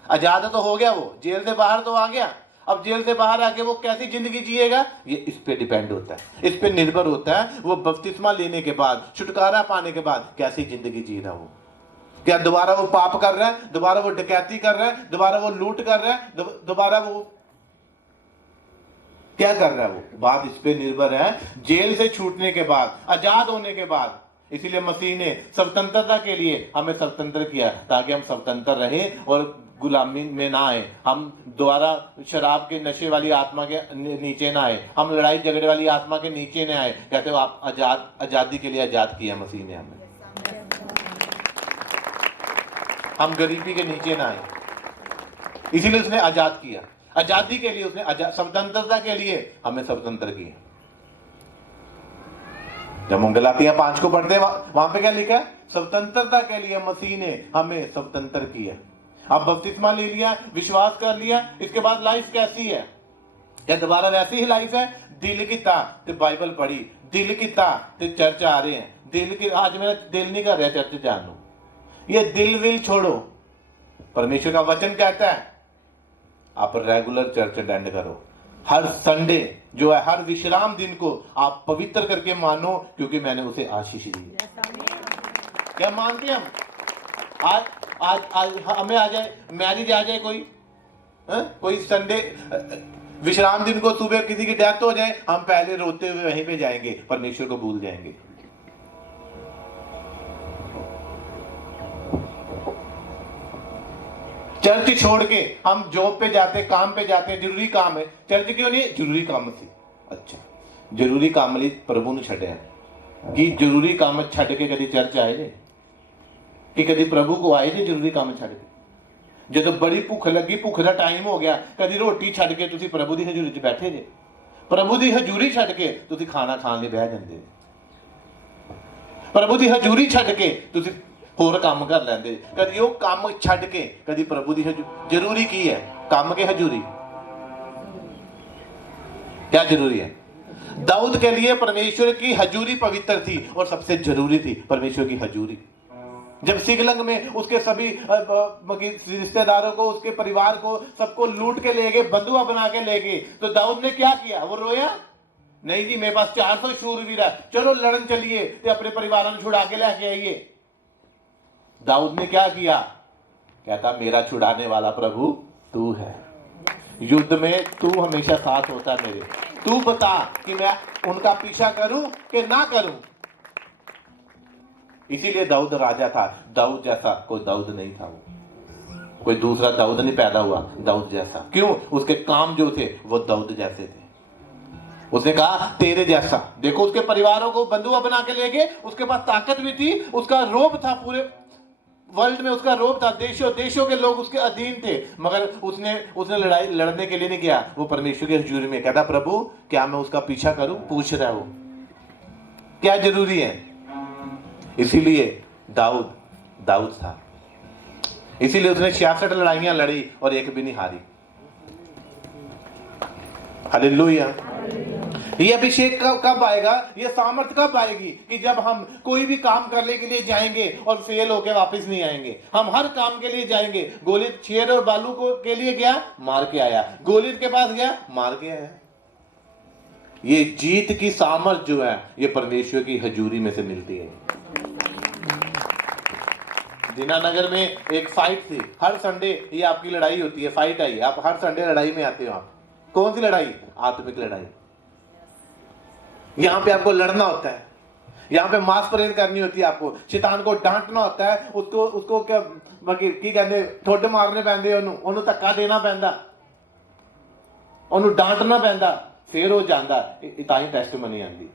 आजाद तो हो गया, वो जेल से बाहर तो आ गया, अब जेल से बाहर आके वो कैसी जिंदगी जिएगा, ये इस पे डिपेंड होता है, इस पे निर्भर होता है। वो बपतिस्मा लेने के बाद, छुटकारा पाने के बाद कैसी जिंदगी जी रहा हो। क्या दोबारा वो पाप कर रहा है, दोबारा वो डकैती कर रहा है, दोबारा वो लूट कर रहा है, दोबारा वो क्या कर रहा है? वो बात इस पे निर्भर है। जेल से छूटने के बाद, आजाद होने के बाद, इसीलिए मसीह ने स्वतंत्रता के लिए हमें स्वतंत्र किया, ताकि हम स्वतंत्र रहें और गुलामी में ना आए, हम दोबारा शराब के नशे वाली आत्मा के नीचे ना आए, हम लड़ाई झगड़े वाली आत्मा के नीचे ना आए। कहते हो आप आजादी के लिए आजाद किया मसीह ने हमें, हम गरीबी के नीचे ना आए, इसीलिए उसने आजाद किया। आजादी के लिए उसने स्वतंत्रता के लिए हमें स्वतंत्र किया। जब हम गलातियां 5 को पढ़ते हैं वहां पे क्या लिखा है? स्वतंत्रता के लिए मसीह ने हमें स्वतंत्र किया। अब बपतिस्मा ले लिया, विश्वास कर लिया, इसके बाद लाइफ कैसी है? क्या दोबारा वैसी ही लाइफ है? दिल की ता ते बाइबल पढ़ी, दिल की ता ते चर्च आ रहे हैं, दिल की आज मेरा दिल नहीं कर रहा चर्च जानो, ये दिल विल छोड़ो। परमेश्वर का वचन कहता है आप रेगुलर चर्च अटेंड करो, हर संडे जो है, हर विश्राम दिन को आप पवित्र करके मानो, क्योंकि मैंने उसे आशीष दी। क्या मानते हैं हम? आज हमें आ जाए, मैरिज आ जाए कोई संडे विश्राम दिन को, सुबह किसी की डेथ हो जाए, हम पहले रोते हुए वहीं पे जाएंगे, परमेश्वर को भूल जाएंगे। चर्च छोड़ के हम जॉब पे जाते, काम पे जाते, जरूरी काम है, चर्च क्यों नहीं? जरूरी काम सी। अच्छा, जरूरी काम लिए प्रभु ने छड़िया कि जरूरी काम छड़ के कभी चर्च आए जे, कि कभी प्रभु को आए जे जरूरी काम छड़ के? जो बड़ी भुख लगी, भुख का टाइम हो गया, कभी रोटी छड़ के तुसी प्रभु की हजूरी च बैठे जे? प्रभु की हजूरी छड़ के तुसी खाना खाने लिए बह जाते, प्रभु की हजूरी छड़ के तुसी होर काम कर लेंदे। कभी वो काम छड़ के कभी प्रभु की जरूरी की है? काम के हजूरी क्या जरूरी है? दाऊद के लिए परमेश्वर की हजूरी पवित्र थी और सबसे जरूरी थी परमेश्वर की हजूरी। जब सिगलंग में उसके सभी रिश्तेदारों को, उसके परिवार को, सबको लूट के ले गए, बंधुआ बना के ले गए, तो दाऊद ने क्या किया? वो रोया नहीं जी, मेरे पास 400 शूरवीर है, चलो लड़न चलिए, तो अपने परिवार में छुड़ा के लेके आइए। दाऊद ने क्या किया? कहता मेरा छुड़ाने वाला प्रभु तू है, युद्ध में तू हमेशा साथ होता मेरे, तू बता कि मैं उनका पीछा करूं कि ना करूं। इसीलिए दाऊद राजा था। दाऊद जैसा कोई दाऊद नहीं था, वो कोई दूसरा दाऊद नहीं पैदा हुआ दाऊद जैसा। क्यों? उसके काम जो थे वो दाऊद जैसे थे। उसने कहा तेरे जैसा। देखो उसके परिवारों को बंधुआ बना के ले गए, उसके पास ताकत भी थी, उसका रोब था, पूरे वर्ल्ड में उसका रोब था, देशों के लोग उसके अधीन थे, मगर उसने लड़ाई लड़ने के लिए नहीं गया। वो परमेश्वर के हुजूर में कहता प्रभु क्या मैं उसका पीछा करूं? पूछ रहा हूं क्या जरूरी है। इसीलिए दाऊद था, इसीलिए उसने 66 लड़ाइयां लड़ी और एक भी नहीं हारी। हालेलुया। ये अभिषेक कब आएगा, ये सामर्थ्य कब आएगी कि जब हम कोई भी काम करने के लिए जाएंगे और फेल होकर वापस नहीं आएंगे। हम हर काम के लिए जाएंगे। गोलियत शेर और बालू को के लिए गया, मार के आया। गोलियत के पास गया, मार के आया। ये जीत की सामर्थ जो है ये परमेश्वर की हजूरी में से मिलती है। दीनानगर में एक फाइट थी। हर संडे ये आपकी लड़ाई होती है, फाइट आई, आप हर संडे लड़ाई में आते हो। आप कौन सी लड़ाई? आत्मिक लड़ाई। यहां पे आपको लड़ना होता है, यहां पे मास परेड करनी होती है। आपको शैतान को डांटना होता है। उसको क्या की कहते, ठोड मारने पैंदे, ओनू धक्का देना पैंदा, ओनू डांटना पैंदा, फिर हो जाता। ताही टेस्टिमनी आती।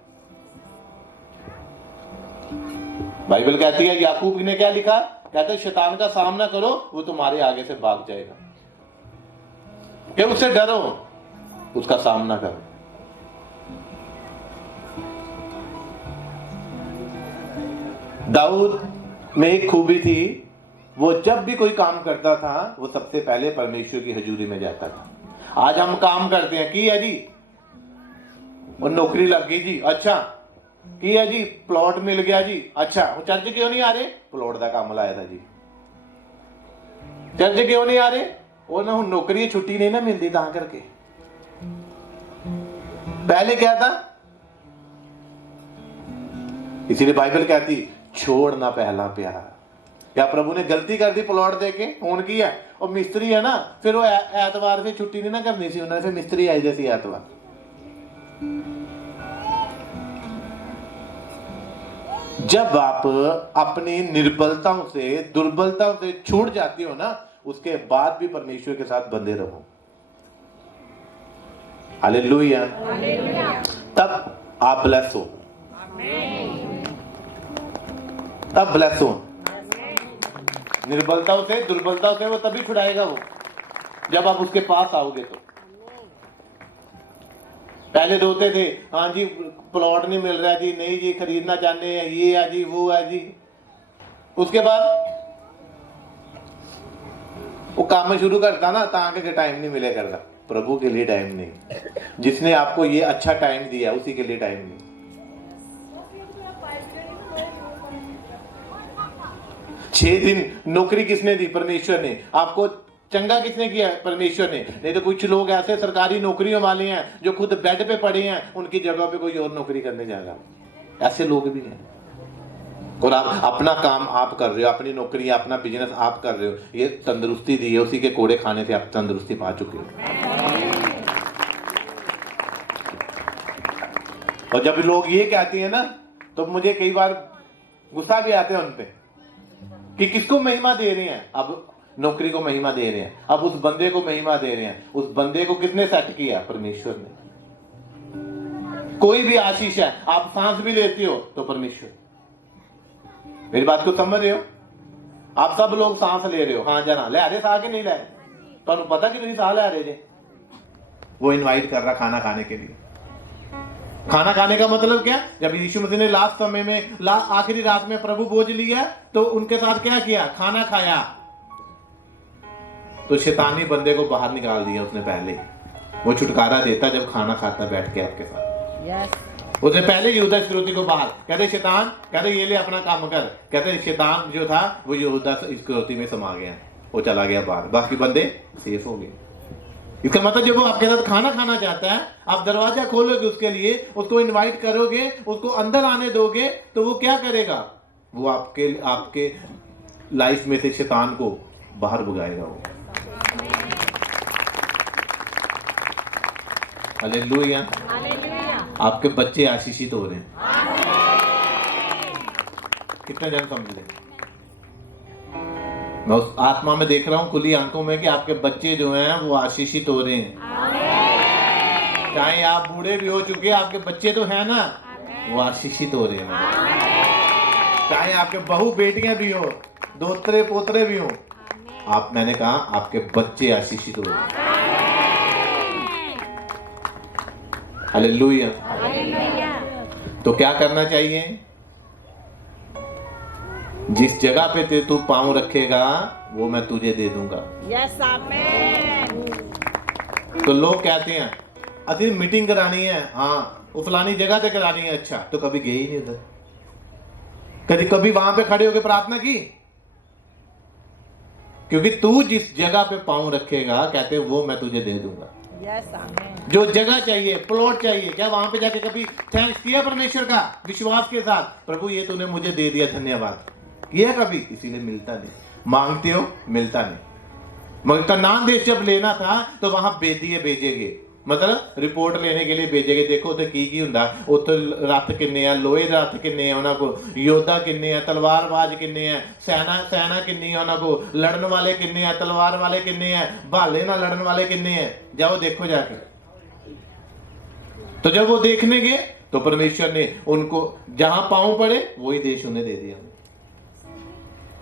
बाइबल कहती है, याकूब ने क्या लिखा? कहते शैतान का सामना करो, वो तुम्हारे आगे से भाग जाएगा। क्या उससे डरो, उसका सामना करो। दाऊद में एक खूबी थी, वो जब भी कोई काम करता था वो सबसे पहले परमेश्वर की हजूरी में जाता था। आज हम काम करते हैं, की है जी, और नौकरी लग गई जी, अच्छा की है जी, प्लॉट मिल गया जी, अच्छा वो चर्च क्यों नहीं आ रहे? प्लॉट का काम लाया था जी। चर्च क्यों नहीं आ रहे? वो ना नौकरी छुट्टी नहीं ना मिलती ता करके। पहले क्या था? इसीलिए बाइबल कहती छोड़ना पहला प्यार। क्या प्रभु ने गलती कर दी प्लॉट देके? फोन किया, और मिस्त्री है ना, फिर वो एतवार से छुट्टी नहीं ना करनी सी उन्होंने, फिर मिस्त्री आई जैसी एतवार। जब आप अपनी निर्बलताओं से, दुर्बलताओं से छूट जाती हो ना, उसके बाद भी परमेश्वर के साथ बंधे रहो। हालेलुया। तब आप ब्लेस हो, तब ब्लेस हो। निर्बलताओं से, दुर्बलताओं से वो तभी छुड़ाएगा वो, जब आप उसके पास आओगे। तो पहले रोते थे, हाँ जी प्लॉट नहीं मिल रहा जी, नहीं जी खरीदना चाहते हैं, ये है जी, वो है जी। उसके बाद वो काम शुरू करता ना, ताकि के टाइम नहीं मिले करता। प्रभु के लिए टाइम नहीं, जिसने आपको ये अच्छा टाइम दिया उसी के लिए टाइम नहीं। 6 दिन नौकरी किसने दी? परमेश्वर ने। आपको चंगा किसने किया? परमेश्वर ने। नहीं तो कुछ लोग ऐसे सरकारी नौकरियों वाले हैं जो खुद बेड पे पड़े हैं, उनकी जगह पे कोई और नौकरी करने जा रहा है। ऐसे लोग भी हैं। और आप अपना काम आप कर रहे हो, अपनी नौकरी, अपना बिजनेस आप कर रहे हो, ये तंदुरुस्ती दी है, उसी के कोड़े खाने से आप तंदुरुस्ती पा चुके हो। और जब लोग ये कहते हैं ना, तो मुझे कई बार गुस्सा भी आते हैं उन पे कि किसको महिमा दे रहे हैं। अब नौकरी को महिमा दे रहे हैं, अब उस बंदे को महिमा दे रहे हैं। उस बंदे को किसने सेट किया? परमेश्वर ने। कोई भी आशीष है, आप सांस भी लेते हो तो परमेश्वर। मेरी बात को समझ रहे हो? आप सब लोग सांस ले रहे हो, हाँ जना ले रहे सांस के नहीं ले, तो पता कि नहीं सांस ले रहे थे। वो इनवाइट कर रहा खाना खाने के लिए। खाना खाने का मतलब क्या? जब यीशु मसीह ने लास्ट समय में, आखिरी रात में प्रभु भोज लिया, तो उनके साथ क्या किया? खाना खाया। तो शैतानी बंदे को बाहर निकाल दिया उसने पहले। वो छुटकारा देता जब खाना खाता बैठ के आपके साथ। उसने पहले यहूदा इस्करियोती को बाहर, कहते शैतान, कहते ये ले अपना काम कर। कहते शैतान जो था वो यहूदा इस्करियोती में समा गया, वो चला गया बाहर, बाकी बंदे सेफ हो गए। इसका मतलब जब वो आपके साथ खाना खाना चाहता है, आप दरवाजा खोलोगे उसके लिए, उसको इनवाइट करोगे, उसको अंदर आने दोगे, तो वो क्या करेगा? वो आपके लाइफ में से शैतान को बाहर भगाएगा। वो हालेलुया। आपके बच्चे आशीषित हो रहे हैं। कितने जन समझ ले? मैं उस आत्मा में देख रहा हूं खुली आंखों में कि आपके बच्चे जो हैं वो आशीषित हो रहे हैं। चाहे आप बूढ़े भी हो चुके, आपके बच्चे तो हैं ना, वो आशीषित हो रहे हैं। चाहे आपके बहू बेटियां भी हो, दोतरे पोतरे भी हो, आप, मैंने कहा आपके बच्चे आशीषित हो रहे हैं। हालेलुया। तो क्या करना चाहिए? जिस जगह पे तू पांव रखेगा वो मैं तुझे दे दूंगा। Yes amen. तो लोग कहते हैं अभी मीटिंग करानी है, हाँ वो फलानी जगह पे करानी है, अच्छा तो कभी गए ही नहीं उधर, कभी कभी वहां पे खड़े होकर प्रार्थना की? क्योंकि तू जिस जगह पे पांव रखेगा कहते हैं वो मैं तुझे दे दूंगा। जो जगह चाहिए, प्लॉट चाहिए, क्या वहां पे जाके कभी थैंक्स किया परमेश्वर का विश्वास के साथ, प्रभु ये तूने मुझे दे दिया धन्यवाद किया कभी? इसीलिए मिलता नहीं, मांगते हो मिलता नहीं। मगर कनान देश जब लेना था तो वहां बेदिए भेजेगे, मतलब रिपोर्ट लेने के लिए भेजेगे, देखो उसे की हुंदा, उत्थे रथ किन्ने आ, लोहे दे रथ किन्ने आ उन्हां को, योद्धा किन्ने आ, तलवारबाज किन्ने आ, सेना किन्नी आ उन्हां को, लड़न वाले किन्ने आ, तलवार वाले किन्ने आ, भाले ना लड़न वाले किन्ने आ, जाओ देखो जाके। तो जब वो देखने गए तो परमेश्वर ने उनको जहां पांव पड़े वही देश उन्हें दे दिया।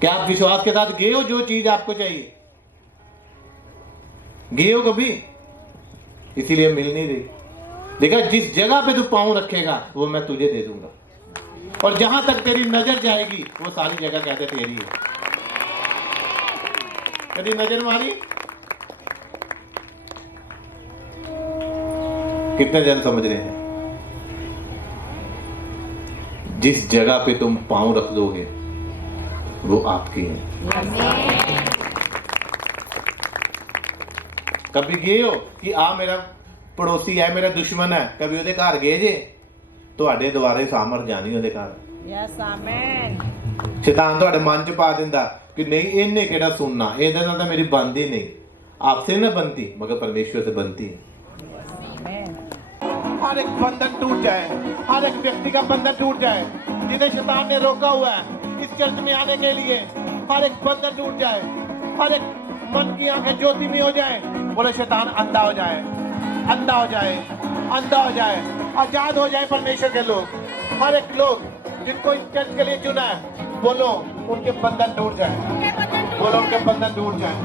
क्या आप विश्वास के साथ गए हो जो चीज आपको चाहिए? गए हो कभी? इसीलिए मिल नहीं रही। देखा, जिस जगह पे तू पांव रखेगा वो मैं तुझे दे दूंगा, और जहां तक तेरी नजर जाएगी वो सारी जगह कहते तेरी है। कभी नजर मारी? कितने जन समझ रहे हैं? जिस जगह पे तुम पांव रख दोगे वो आपकी है। कभी गए हो कि आ मेरा पड़ोसी है, मेरा दुश्मन है, कभी ਉਹਦੇ ਘਰ ਗਏ ਜੇ? ਤੁਹਾਡੇ ਦੁਆਰੇ ਸਾਮਰ ਜਾਣੀ ਉਹਦੇ ਘਰ। Yes amen. शैतान ਤੁਹਾਡੇ ਮਨ ਚ ਪਾ ਦਿੰਦਾ कि नहीं ਇਹਨੇ ਕਿਹੜਾ ਸੁਣਨਾ, ਇਹਦੇ ਨਾਲ ਤਾਂ ਮੇਰੀ बनती नहीं, आपसे ना बनती मगर परमेश्वर से बनती है। हर एक बंधन टूट जाए, हर एक व्यक्ति का बंधन टूट जाए जिन्हें शैतान ने रोका हुआ है इस चर्च में आने के लिए, हर एक बंधन टूट जाए, हर एक मन की आंखें ज्योति में हो जाए, बोले शैतान अंधा हो जाए, अंधा हो जाए, अंधा हो जाए, आजाद हो जाए परमेश्वर के लोग। हर एक लोग जिनको इस चर्च के लिए चुना है, बोलो उनके बंधन टूट जाए, बोलो उनके बंधन टूट जाए,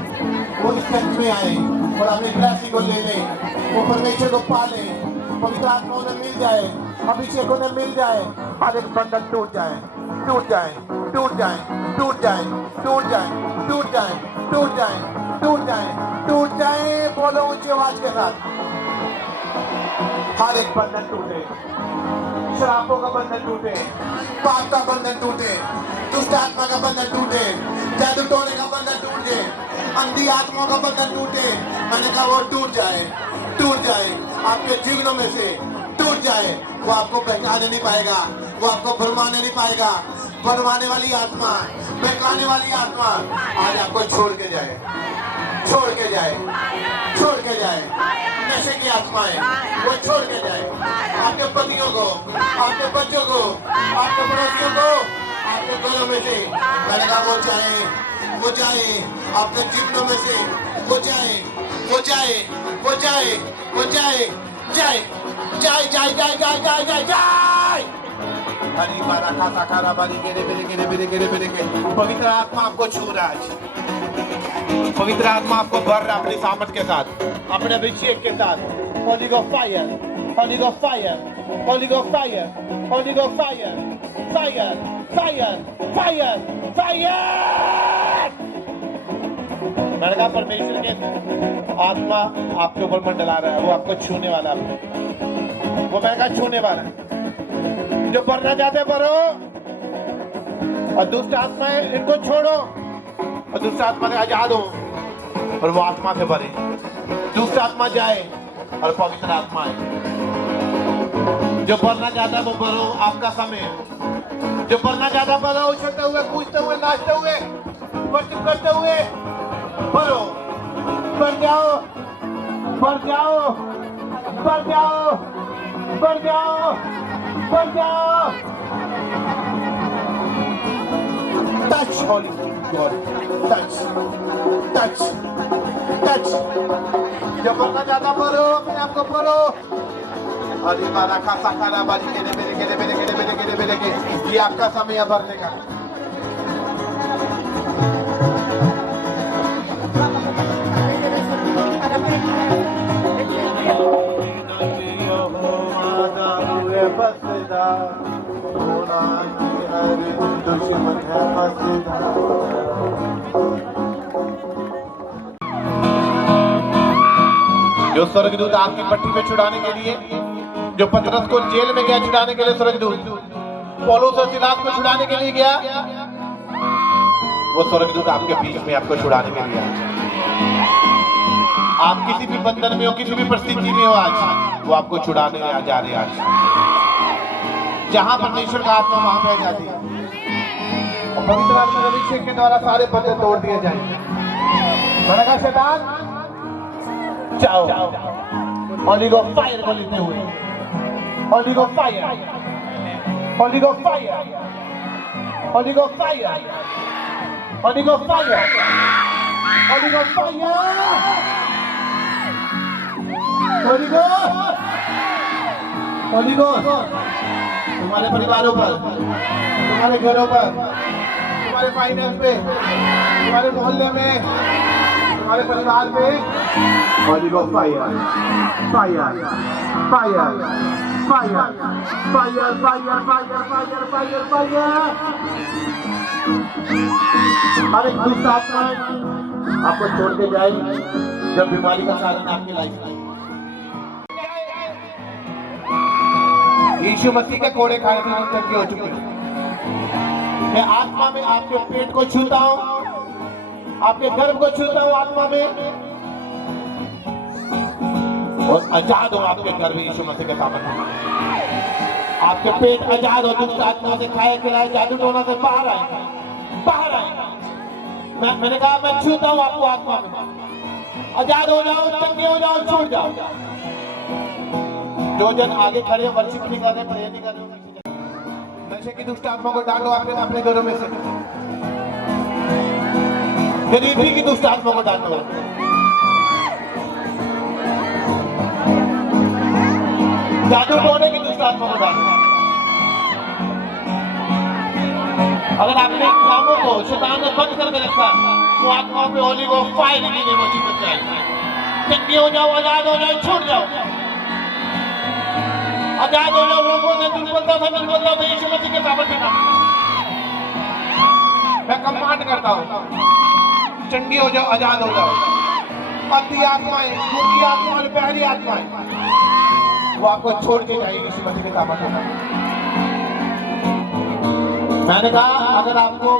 वो इस चर्च में आए और अपनी ब्लेसिंग को ले ले, वो परमेश्वर को पाले, पवित्र आत्मा उन्हें मिल जाए, अभिषेक उन्हें मिल जाए, हर एक बंधन टूट जाए, टूट जाए, टूट जाए, टूट जाए, टूट जाए, टूट जाए, टूट जाए, टूट जाए, टूट जाए। बोलो ऊंची आवाज के साथ, हर एक बंधन टूटे, शराबों का बंधन टूटे, पाप का बंधन टूटे, दुष्ट आत्मा का बंधन टूटे, जादू टोने का बंधन टूटे, अंधी आत्माओं का बंधन टूटे। मैंने कहा वो टूट जाए, टूट जाए, आपके जीवनों में से टूट जाए। वो आपको पहचाने नहीं पाएगा, वो आपको भरमाने नहीं पाएगा। भरमाने वाली आत्मा, बहकाने वाली आत्मा आज आपको छोड़ के जाए, छोड़ के जाए, छोड़ के जाए। नशे की आत्माएं वो छोड़ के जाए, आपके पतियों को, आपके बच्चों को, आपके पड़ोसियों को, आपके घरों में से मैंने कहा वो जाए, वो जाए, आपके जीवनों में से वो जाए, वो जाए, वो जाए, वो जाए, जाए, जाए, जाए, जाए, जाए, जाए, जाए, जाए। हरी बारा खाता खारा बारी गेरे बेरे गेरे बेरे गेरे बेरे के पवित्र आत्मा आपको छू रहा है, पवित्र आत्मा आपको भर रहा है अपनी सामर्थ के साथ, अपने अभिषेक के साथ। Holi ghost fire, Holi ghost fire, Holi ghost fire, Holi ghost fire, fire, fire, fire, fire. मैंने कहा परमेश्वर के आत्मा आपके ऊपर मंडला रहा है, वो आपको छूने वाला है, वो मैंने कहा छूने वाला है। जो भरना चाहते भरो, और दुष्ट आत्माएं इनको छोड़ो, और दुष्ट आत्मा से आजाद हो, और वो आत्मा से भरे। दुष्ट आत्मा जाए और पवित्र आत्मा आए। जो भरना चाहता है वो भरो, आपका समय है। जो भरना चाहता है भरो, उछलते हुए, कूदते हुए, नाचते हुए, वर्शिप करते हुए भरो। भर जाओ, भर जाओ, भर जाओ, भर जाओ, भर जाओ। Touch Holi God, touch, touch, touch. जब भरना चाहता भरो, अपने आप को भरो। अरे बारा खासा खाना बारी गेरे बेरे गेरे बेरे गेरे बेरे गेरे बेरे के, ये आपका समय है भरने का। दुश्मन है फंसदा। जो स्वर्गदूत आपकी पट्टी पे छुड़ाने के लिए, जो पतरस को जेल में गया छुड़ाने के लिए स्वर्गदूत, पौलुस और सिलास को छुड़ाने के लिए गया, वो स्वर्गदूत आपके बीच में आपको छुड़ाने के लिए आया। आप किसी भी बंधन में हो, किसी भी परिस्थिति में हो, आज वो आपको छुड़ाने आ जा रहे हैं। आज जहां परमेश्वर का आत्मा वहां पे आ जाती है और पवित्र आत्मा के अभिषेक के द्वारा सारे बंधन तोड़ दिए जाएंगे। मैंने कहा शैतान जाओ, होली गो फायर को लेते हुए, होली गो फायर, होली गो फायर, होली गो फायर, होली गो फायर, होली गो फायर, होली गो, होली गो तुम्हारे परिवारों पर, तुम्हारे घरों पर, तुम्हारे फाइनेंस पे, तुम्हारे मोहल्ले में, तुम्हारे परिवार में, होली गो fire, fire, fire, fire, fire, fire, fire, fire, fire, fire. हर एक दुष्ट आत्मा आपको छोड़ के जाए जब बीमारी का कारण आपकी लाइफ में। यीशु मसीह के कोड़े खाने से हम चंगे हो चुके हैं। मैं आत्मा में आपके पेट को छूता हूं, आपके गर्भ को छूता हूं आत्मा में, और आजाद हो आपके गर्भ यीशु मसीह के सामने। आपके पेट आजाद हो, दुष्ट आत्मा से खाए खिलाए जादू टोना से बाहर आए, बाहर आए। मैंने कहा मैं छूता हूं आपको आत्मा में, आजाद हो जाओ, चंगे हो जाओ, छूट जाओ। जो जन आगे खड़े वर्शिप नहीं कर रहे, प्रेयर नहीं कर रहे, नशे की दुष्ट आत्मा को डालो अपने घरों में से, गरीबी की दुष्ट आत्मा को डालो, जादू टोने की दुष्ट आत्मा को डालो। अगर आपने कामों को शैतान ने बंद करके रखा तो आत्मा पे होली को फायर की नहीं मची बच जाएगी। चंगे हो जाओ, आजाद हो जाओ, छूट जाओ, आजाद हो जाओ लोगों से, दुर्बलता से यीशु मसीह के सामर्थ्य नाम मैं कमांड करता हूं, चंगी हो जाओ, आजाद हो जाओ। पति आत्माएं, दूसरी आत्माएं, पहली आत्माएं वो आपको छोड़ के जाएगी यीशु मसीह के सामर्थ्य नाम। मैंने कहा अगर आपको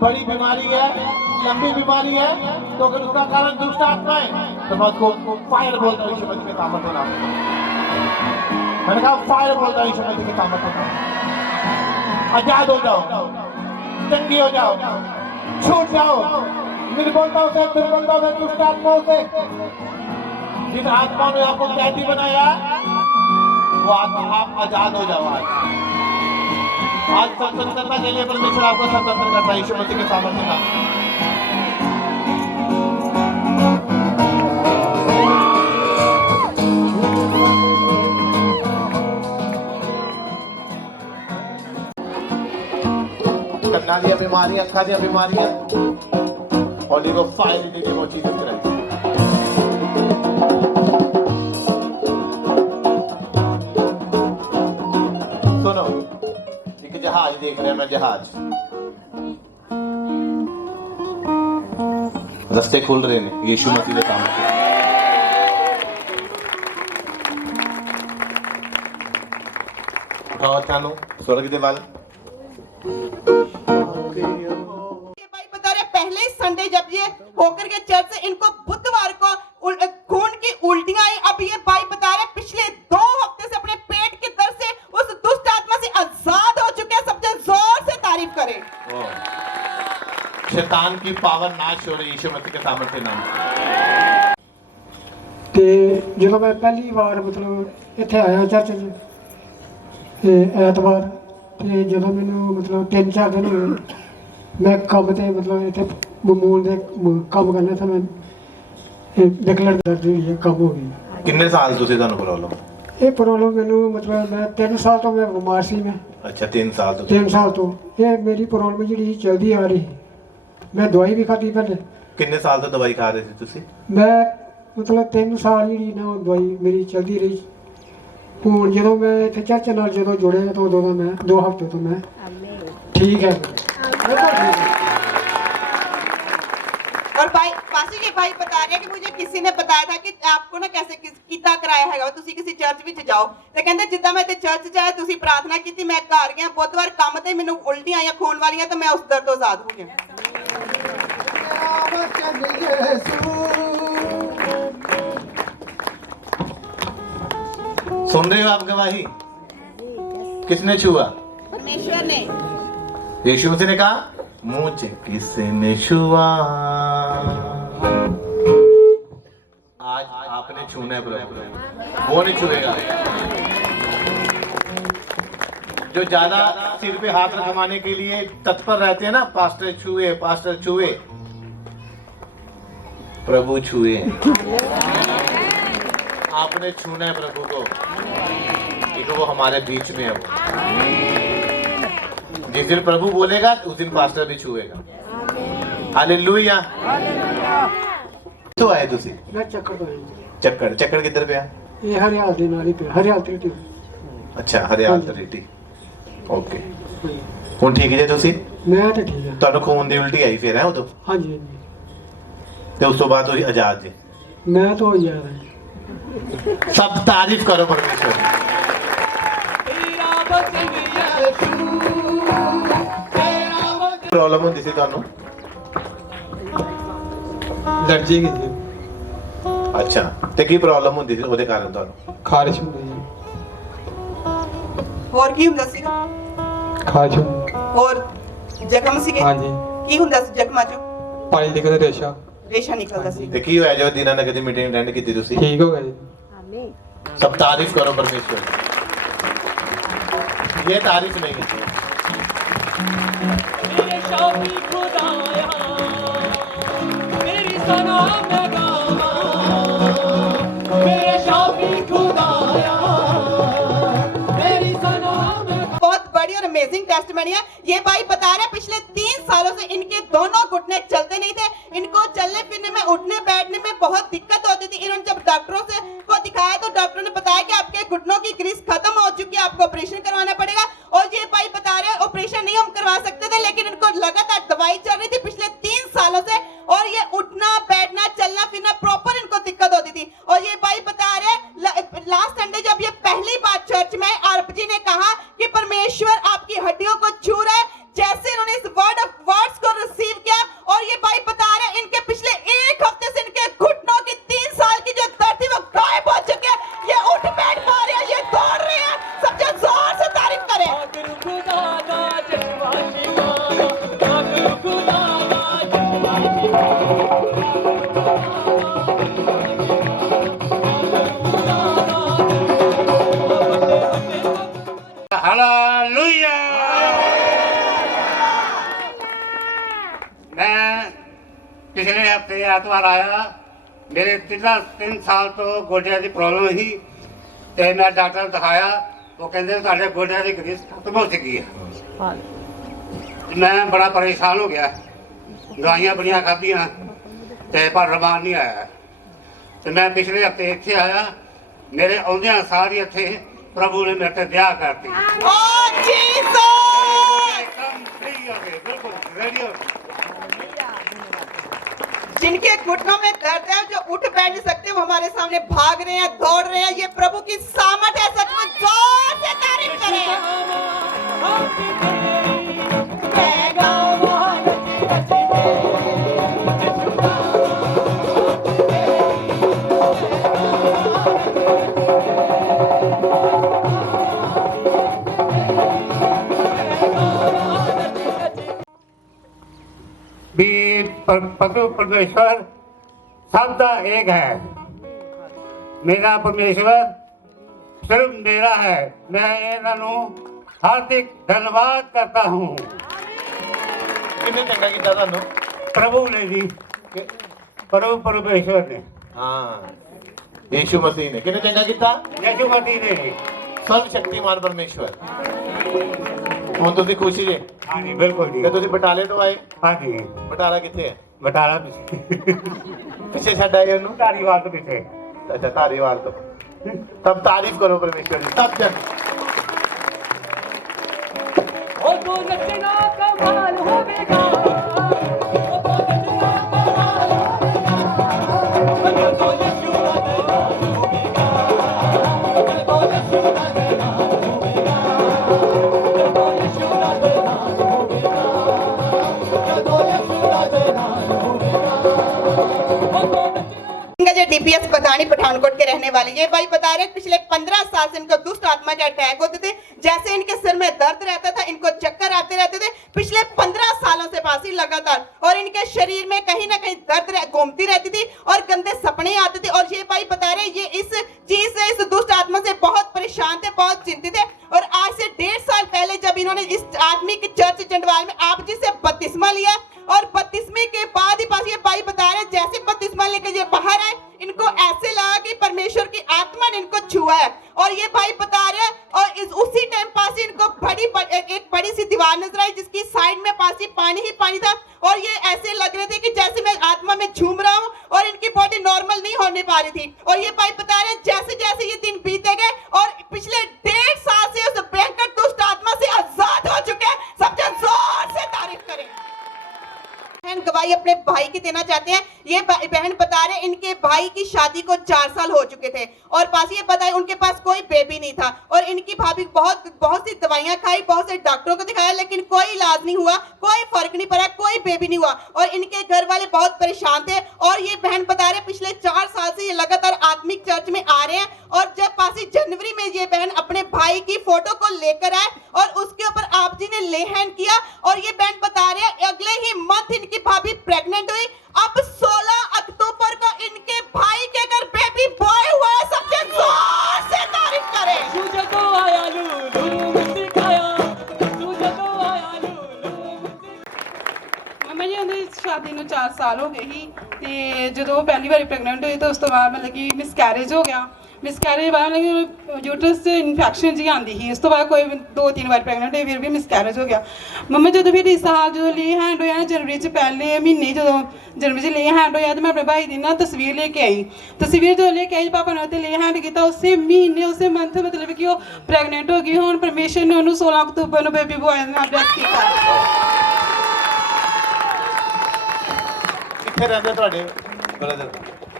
बड़ी बीमारी है, लंबी बीमारी है, तो अगर उसका कारण दुष्ट आत्मा है तो मैं उसको फायर बोलता हूँ यीशु मसीह के सामर्थ्य नाम। मैंने कहा फायर बोलता हूँ यीशु मसीह के सामर्थ्य नाम। आजाद हो जाओ, चंगी हो जाओ, छूट जाओ निर्बलताओं से, दुर्बलताओं से, दुष्ट आत्माओं से। जिस आत्मा ने आपको कैदी बनाया वो आत्मा आप आजाद हो जाओ। आज स्वतंत्रता के लिए परमेश्वर आपको स्वतंत्र करता है यीशु मसीह के सामर्थ्य नाम। करना दिया बीमारियां, खा दिया बीमारियां, होली को फायर दीजिए वो चीज कराई। सुनो, एक जहाज देख रहे हैं, मैं जहाज, रास्ते खुल रहे हैं यीशु मसीह के सामने। उठाओ चानो स्वर्ग दे वाल। भाई बता रहे पहले संडे जब ये होकर के चर्च से इनको बुधवार को खून की उल्टियां आई। अब ये भाई बता रहे पिछले 2 हफ्ते से अपने पेट के दर्द से उस दुष्ट आत्मा से आजाद हो चुके हैं। सबसे जोर से तारीफ करें। शैतान की पावर नाश हो रही यीशु मसीह के सामर्थ्य नाम। ਤੇ ਜਦੋਂ ਮੈਂ ਪਹਿਲੀ ਵਾਰ ਮਤਲਬ ਇੱਥੇ ਆਇਆ ਚਰਚ 'ਚ ਤੇ ਐਤਵਾਰ, ਤੇ ਜਦੋਂ ਮੈਨੂੰ ਮਤਲਬ 3-4 ਦਿਨ ਹੋਏ ਮੈਂ ਕੰਮ ਤੇ ਮਤਲਬ ਇੱਥੇ ਮਮੂਲ ਦੇ ਕੰਮ ਕਰਨਾ ਤਾਂ ਮੈਂ ਡਿਕਲੇਅਰ ਕਰ ਦਿੱਤੀ ਕੰਮ ਹੋ ਗਈ। ਕਿੰਨੇ ਸਾਲ ਤੁਸੀਂ ਤੁਹਾਨੂੰ ਪ੍ਰੋਬਲਮ? ਇਹ ਪ੍ਰੋਬਲਮ ਮੈਨੂੰ ਮਤਲਬ ਮੈਂ 3 ਸਾਲ ਤੋਂ ਮੈਂ ਬਿਮਾਰ ਸੀ। ਮੈਂ ਅੱਛਾ 3 ਸਾਲ ਤੋਂ? 3 ਸਾਲ ਤੋਂ ਇਹ ਮੇਰੀ ਪ੍ਰੋਬਲਮ ਜਿਹੜੀ ਚਲਦੀ ਆ ਰਹੀ। ਮੈਂ ਦਵਾਈ ਵੀ ਖਾਧੀ ਪਹਿਲੇ। ਕਿੰਨੇ ਸਾਲ ਤੋਂ ਦਵਾਈ ਖਾ ਰਹੇ ਸੀ ਤੁਸੀਂ? ਮੈਂ ਮਤਲਬ 3 ਸਾਲ ਜਿਹੜੀ ਨਾ ਦਵਾਈ ਮੇਰੀ ਚਲਦੀ ਰਹੀ। ਹੁਣ ਜਦੋਂ ਮੈਂ ਇੱਥੇ ਚਰਚ ਨਾਲ ਜਦੋਂ ਜੁੜਿਆ ਤਾਂ ਉਦੋਂ ਦਾ ਮੈਂ 2 ਹਫ਼ਤੇ ਤੋਂ ਮੈਂ ਠੀਕ ਹੈ। और भाई पासी जी भाई बता रहे हैं कि मुझे किसी ने बताया था कि आपको ना कैसे ਕੀਤਾ ਕਰਾਇਆ ਹੈਗਾ ਤੁਸੀਂ ਕਿਸੇ ਚਰਚ ਵਿੱਚ ਜਾਓ ਤੇ ਕਹਿੰਦੇ ਜਿੱਦਾਂ ਮੈਂ ਤੇ ਚਰਚ ਚ ਆਇਆ ਤੁਸੀਂ ਪ੍ਰਾਰਥਨਾ ਕੀਤੀ ਮੈਂ ਘਰ ਗਿਆ ਬੁੱਧਵਾਰ ਕੰਮ ਤੇ ਮੈਨੂੰ ਉਲਟੀਆਂ ਆਈਆਂ ਖੂਨ ਵਾਲੀਆਂ ਤਾਂ ਮੈਂ ਉਸ ਦਰ ਤੋਂ ਆਜ਼ਾਦ ਹੋ ਗਿਆ सुन रहे हो आप गवाही? किसने छुआ? परमेश्वर ने यीशु मसीह ने कहा मुझे किसने छुआ। आज आपने छूना है प्रभु, वो नहीं छुएगा। जो ज्यादा सिर पे हाथ रखवाने के लिए तत्पर रहते हैं ना, पास्टर छुए, प्रभु छुए। आपने छूना है प्रभु को, क्योंकि वो हमारे बीच में है। वो जिस दिन प्रभु बोलेगा उस दिन पास्टर भी छुएगा। हालेलुया। तो आए तुसी मैं ਚੱਕਰ ਤੋਂ ਆਇਆ ਚੱਕੜ ਕਿੱਧਰ ਪਿਆ? ਇਹ ਹਰਿਆਲ ਦੇ ਨਾਲ ਹੀ ਪਿਆ, ਹਰਿਆਲ ਤੇ ਅੱਛਾ, ਹਰਿਆਲ ਤਰੀਟੀ। ਓਕੇ, ਹੁਣ ਠੀਕ ਜੇ ਤੁਸੀਂ? ਮੈਂ ਤਾਂ ਠੀਕ ਆ। ਤੁਹਾਨੂੰ ਖੂਨ ਦੀ ਉਲਟੀ ਆਈ ਫਿਰ ਹੈ ਉਦੋਂ? ਹਾਂਜੀ ਹਾਂਜੀ, ਤੇ ਉਸ ਤੋਂ ਬਾਅਦ ਤੁਸੀਂ ਆਜ਼ਾਦ ਜੇ। ਮੈਂ ਤਾਂ ਹੋ ਜਾਦਾ। सब तारीफ करो परमेश्वर। प्रॉब्लम होती सी ਤੁਹਾਨੂੰ? एलर्जी की थी, ਅੱਛਾ, ਤੇ ਕੀ ਪ੍ਰੋਬਲਮ ਹੁੰਦੀ ਸੀ ਉਹਦੇ ਕਾਰਨ ਤੁਹਾਨੂੰ? खारिश होती थी, ਹੋਰ ਕੀ ਹੁੰਦਾ ਸੀਗਾ? खारिश होती, ਹੋਰ ਜ਼ਖਮ ਸੀਗੇ? हाँ जी, ਕੀ ਹੁੰਦਾ ਸੀ ਜ਼ਖਮਾਂ 'ਚ? पानी निकलता रेशा, ਰੇਸ਼ਾ ਨਿਕਲਦਾ ਸੀ। ਤੇ ਕੀ ਹੋਇਆ ਜਦੋਂ ਦਿਨਾਂ ਨਾਲ ਕਦੀ ਮੀਟਿੰਗ ਅਟੈਂਡ ਕੀਤੀ ਤੁਸੀਂ? ठीक हो गए। सब तारीफ करो परमेश्वर। ये तारीफ नहीं है। मेरे शौकी खुदाया मेरी सना में गावा, मेरे शौकी खुदाया मेरी सना में। बहुत बड़ी और अमेजिंग टेस्टमनी है। ये भाई बता रहे हैं पिछले 3 सालों से इनके दोनों घुटने चलते नहीं थे, इनको चलने फिरने में, उठने बैठने में बहुत दिक्कत होती थी। इन्होंने जब डॉक्टरों से को दिखाया तो डॉक्टरों ने बताया कि आपके घुटनों की ग्रीस खत्म हो चुकी है, आपको ऑपरेशन करवाना पड़ेगा। और ये भाई बता रहे हैं ऑपरेशन नहीं हम करवा सकते थे, लेकिन इनको लगातार दवाई चल रही थी पिछले 3 सालों से, और ये उठना बैठना चलना फिरना प्रॉपर इनको दिक्कत होती थी। और ये भाई बता रहे हैं लास्ट संडे जब ये पहली बार चर्च में आरप जी ने कहा कि परमेश्वर आपकी हड्डियों को छू रहा है, जैसे इन्होंने इस वर्ड्स को रिसीव किया, और ये भाई बता रहे हैं इनके पिछले 1 हफ्ते से इनके घुटनों की 3 साल की जो दर्द थी वो गायब हो चुकी है। ये उठ बैठ पा रहे हैं, ये दौड़ रहे हैं। सबसे जोर से तारीफ करें। आखिर खुदा दा जज्बा शिवाना, आखिर खुदा दा जज्बा शिवाना। हालेलुया। मैं पिछले हफ्ते एतवार आया, मेरे 3 साल तो गोडिया की प्रॉब्लम ही, ते मैं डॉक्टर दिखाया, वो कहते ਤੁਹਾਡੇ गोडिया की ग्रीस खत्म हो चुकी है। मैं बड़ा परेशान हो गया, दवाइयां बड़ियां खाधियां ते पर रमान नहीं आया। ते मैं पिछले हफ्ते इत्थे आया, मेरे आउंदियां सारी इत्थे प्रभु ने मेरे ते दया करती। Oh, Jesus! एकदम फ्री हो गए, बिल्कुल रेडी हो गए। जिनके घुटनों में दर्द है, जो उठ बैठ नहीं सकते, वो हमारे सामने भाग रहे हैं, दौड़ रहे हैं। ये प्रभु की सामर्थ है, सचमुच जोर से तारीफ भी प्रभु परमेश्वर सब दा एक है। मेरा परमेश्वर सिर्फ मेरा है। मैं इन्हों हार्दिक धन्यवाद करता हूँ। किन्ने चंगा कीता ਤੁਹਾਨੂੰ? प्रभु ने जी, प्रभु परमेश्वर ने, हाँ, यीशु मसीह ने। किन्ने चंगा कीता? यीशु मसीह ने। सर्व शक्तिमान परमेश्वर। ਹੁਣ ਤੁਸੀਂ ਖੁਸ਼ੀ ਜੇ? हाँ जी बिल्कुल जी। ਕਿ ਤੁਸੀਂ ਬਟਾਲੇ ਤੋਂ ਆਏ? हाँ जी, ਬਟਾਲਾ ਕਿੱਥੇ ਹੈ? बटाला पीछे ਪਿੱਛੇ ਛੱਡ ਆਏ ਉਹਨੂੰ? धारीवाल तो पीछे। अच्छा, धारीवाल तो। तब तारीफ करो परमेश्वर की, तब जन। और तो नचना कमाल होवेगा, और तो नचना कमाल जीपीएस बदानी पठानकोट के रहने वाले। ये भाई बता रहे हैं पिछले 15 साल से इनको दुष्ट आत्मा के अटैक होते थे। जैसे इनके सिर में दर्द रहता था, इनको चक्कर आते रहते थे पिछले 15 सालों से पासी लगातार, और इनके शरीर में कहीं ना कहीं दर्द घूमती रहती थी और गंदे सपने आते थे। और ये भाई बता रहे ये इस चीज से, इस दुष्ट आत्मा से बहुत परेशान थे, बहुत चिंतित थे। और आज से 1.5 साल पहले जब इन्होंने इस आदमी की चर्च चंडवाल में आप जी से बपतिस्मा लिया, और बपतिस्मे के बाद ही पास ये भाई बता रहे जैसे बपतिस्मा लेकर ये बाहर आए, इनको ऐसे लगा कि परमेश्वर की आत्मा ने इनको छुआ है। और ये भाई बता रहे हैं, और उसी टाइम पास इनको एक बड़ी सी दीवार नजर आई जिसकी साइड में पास ही पानी था, और ये ऐसे लग रहे थे कि जैसे मैं आत्मा में झूम रहा हूँ, और इनकी बॉडी नॉर्मल नहीं होने पा रही थी। और ये भाई बता रहे जैसे जैसे ये दिन बीते गए और पिछले 1.5 साल से उस भयंकर दुष्ट आत्मा से आजाद हो चुके हैं। सब जन जोर से तारीफ करें। बहन गवाही अपने भाई की देना चाहते हैं। ये बहन बता रहे इनके भाई की शादी को 4 साल हो चुके थे, और पास ये बताए उनके पास कोई बेबी नहीं था, और इनकी भाभी बहुत सी दवाइयां खाई, बहुत से डॉक्टरों को दिखाया, लेकिन कोई इलाज नहीं हुआ, कोई फर्क नहीं पड़ा, कोई बेबी नहीं हुआ, और इनके घर वाले बहुत परेशान थे। और ये बहन बता रहे पिछले 4 साल से ये लगातार आत्मिक चर्च में आ रहे हैं। और जब पासी जनवरी में ये बहन अपने भाई की फोटो को लेकर आए और उसके ऊपर आप जी ने ले हैंड किया, और ये बहन बता रहे हैं अगले ही मंथ इनकी भाभी प्रेग्नेंट हुई। अब 16 अक्टूबर को इनके भाई के घर बेबी बॉय हुआ है। सबसे जोर से तारीफ करें। तुझको आया लूलू मुस्काया, तुझको आया लूलू। मम्मा जी उन्हें शादी ਨੂੰ 4 ਸਾਲ ਹੋ ਗਏ ਸੀ, ਤੇ ਜਦੋਂ ਪਹਿਲੀ ਵਾਰੀ ਪ੍ਰੈਗਨੈਂਟ ਹੋਈ ਤਾਂ ਉਸ ਤੋਂ ਬਾਅਦ ਮਤਲਬ ਕਿ ਮਿਸਕੈਰੇਜ ਹੋ ਗਿਆ। ਮਿਸਕੈਰੇਜ ਬਾਅਦ ਮਤਲਬ ਯੂਟਰਸ 'ਚ ਇਨਫੈਕਸ਼ਨ ਜੀ ਆਉਂਦੀ ਸੀ। ਇਸ ਤੋਂ ਬਾਅਦ ਕੋਈ 2-3 ਵਾਰ ਪ੍ਰੈਗਨੈਂਟ ਹੋਈ, ਫਿਰ ਵੀ ਮਿਸਕੈਰੇਜ ਹੋ ਗਿਆ। ਮੰਮਾ ਜਦੋਂ ਫਿਰ ਇਸ ਸਾਲ ਜਦੋਂ ਲੇ ਹੈਂਡ ਹੋਇਆ ਜਨਵਰੀ 'ਚ, ਪਹਿਲੇ ਮਹੀਨੇ ਜਦੋਂ ਜਨਵਰੀ 'ਚ ਲੇ ਹੈਂਡ ਹੋਇਆ, ਤਾਂ ਮੈਂ ਆਪਣੇ ਭਾਈ ਦੀ ਨਾ ਤਸਵੀਰ ਲੈ ਕੇ ਆਈ। ਤਸਵੀਰ ਜਦੋਂ ਲੈ ਕੇ ਆਈ ਪਾਪਾ ਨੇ ਉੱਤੇ ਲੇ ਹੈਂਡ ਕੀਤਾ, ਉਸੇ ਮਹੀਨੇ ਉਸੇ ਮੰਥ ਮਤਲਬ ਕਿ ਉਹ ਪ੍ਰੈਗਨੈਂਟ ਹੋ ਗਈ। ਹੁਣ ਪਰਮੇਸ਼ਰ ਨੇ ਉਹਨੂੰ 16 ਅਕਤੂਬਰ ਨੂੰ ਬੇਬੀ ਬੋਏ ਨਾਲ ਬਲੈਸ ਕੀਤਾ। ਕਿੱਥੇ ਰਹਿੰਦੇ ਤੁਹਾਡੇ ਬ੍ਰਦਰ?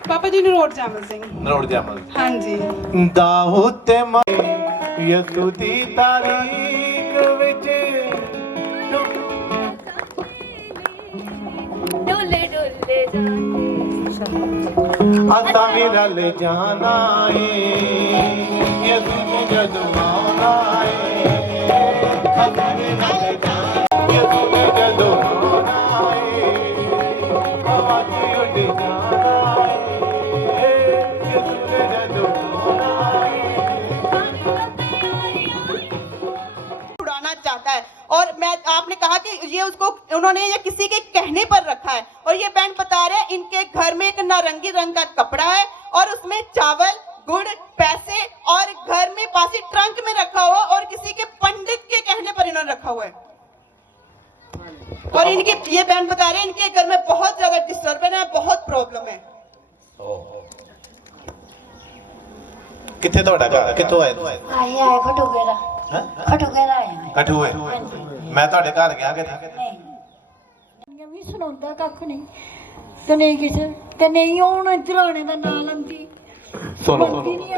ਪਾਪਾ ਜੀ ਨੂੰ ਰੋਡ ਜਾਮਲ ਸਿੰਘ। ਨਰੋੜ ਜਾਮਲ। ਹਾਂਜੀ। ਦਾਊਦ ਤੇ ਯਿਸੂ ਦੀ ਤਾਰੀਖ ਵਿੱਚ डोले डोले आता भी रल जाना है यीशु ने जद आना है। आता भी रल जाना यीशु ने जद आना है। आवाज़ उड़ जाना है यीशु ने जद आना है। उड़ाना चाहता है। और मैं आपने कहा कि ये उसको उन्होंने ये किसी के कहने पर रखा है। और ये बहन बता रहे हैं इनके घर में एक नारंगी रंग का कपड़ा है, और उसमें चावल, गुड़, पैसे, और घर में पासी ट्रंक में रखा हुआ, और किसी के पंडित के कहने पर इन्होंने रखा हुआ है। और इनके ये बहन बता रहे हैं इनके घर में बहुत ज्यादा डिस्टर्बेंस है, बहुत प्रॉब्लम है। कितने ਤੁਹਾਡਾ ਘਰ ਕਿੱਥੋਂ ਆਏ ਤੁਸੀਂ? आए खटोगे दा हैं खटोगे दा आए मैं ਕਠੂਏ। ਮੈਂ ਤੁਹਾਡੇ ਘਰ ਗਿਆ ਕਿਤੇ? नहीं भी सुनांदा कख नहीं ते नहीं किसे ते नहीं होण इधराने दा नाम लंदी। ਸੁਣੋ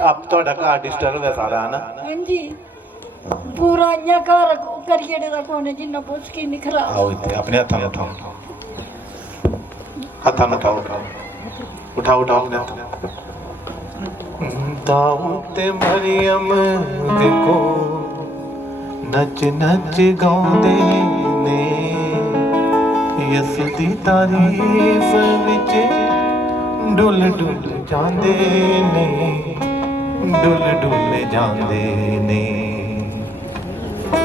ਆਪ ਤੁਹਾਡਾ ਘਰ ਡਿਸਟਰਬ ਹੈ ਸਾਰਾ ਹੈ ਨਾ? हां जी पूरा इयां घर करिए दा कोने जिन्ना पुछ की नहीं खराब। आओ ਇੱਥੇ ਆਪਣੇ ਹੱਥਾਂ ਨੂੰ ਉਠਾਓ, ਹੱਥਾਂ ਨੂੰ ਉਠਾਓ, ਉਠਾਓ ਆਪਣੇ ਹੱਥ। दाऊद ते मरियम देखो नच नच गाउंदे ने यसु दी तारीफ विच डुल डुल जांदे ने, डुल डुल जांदे ने।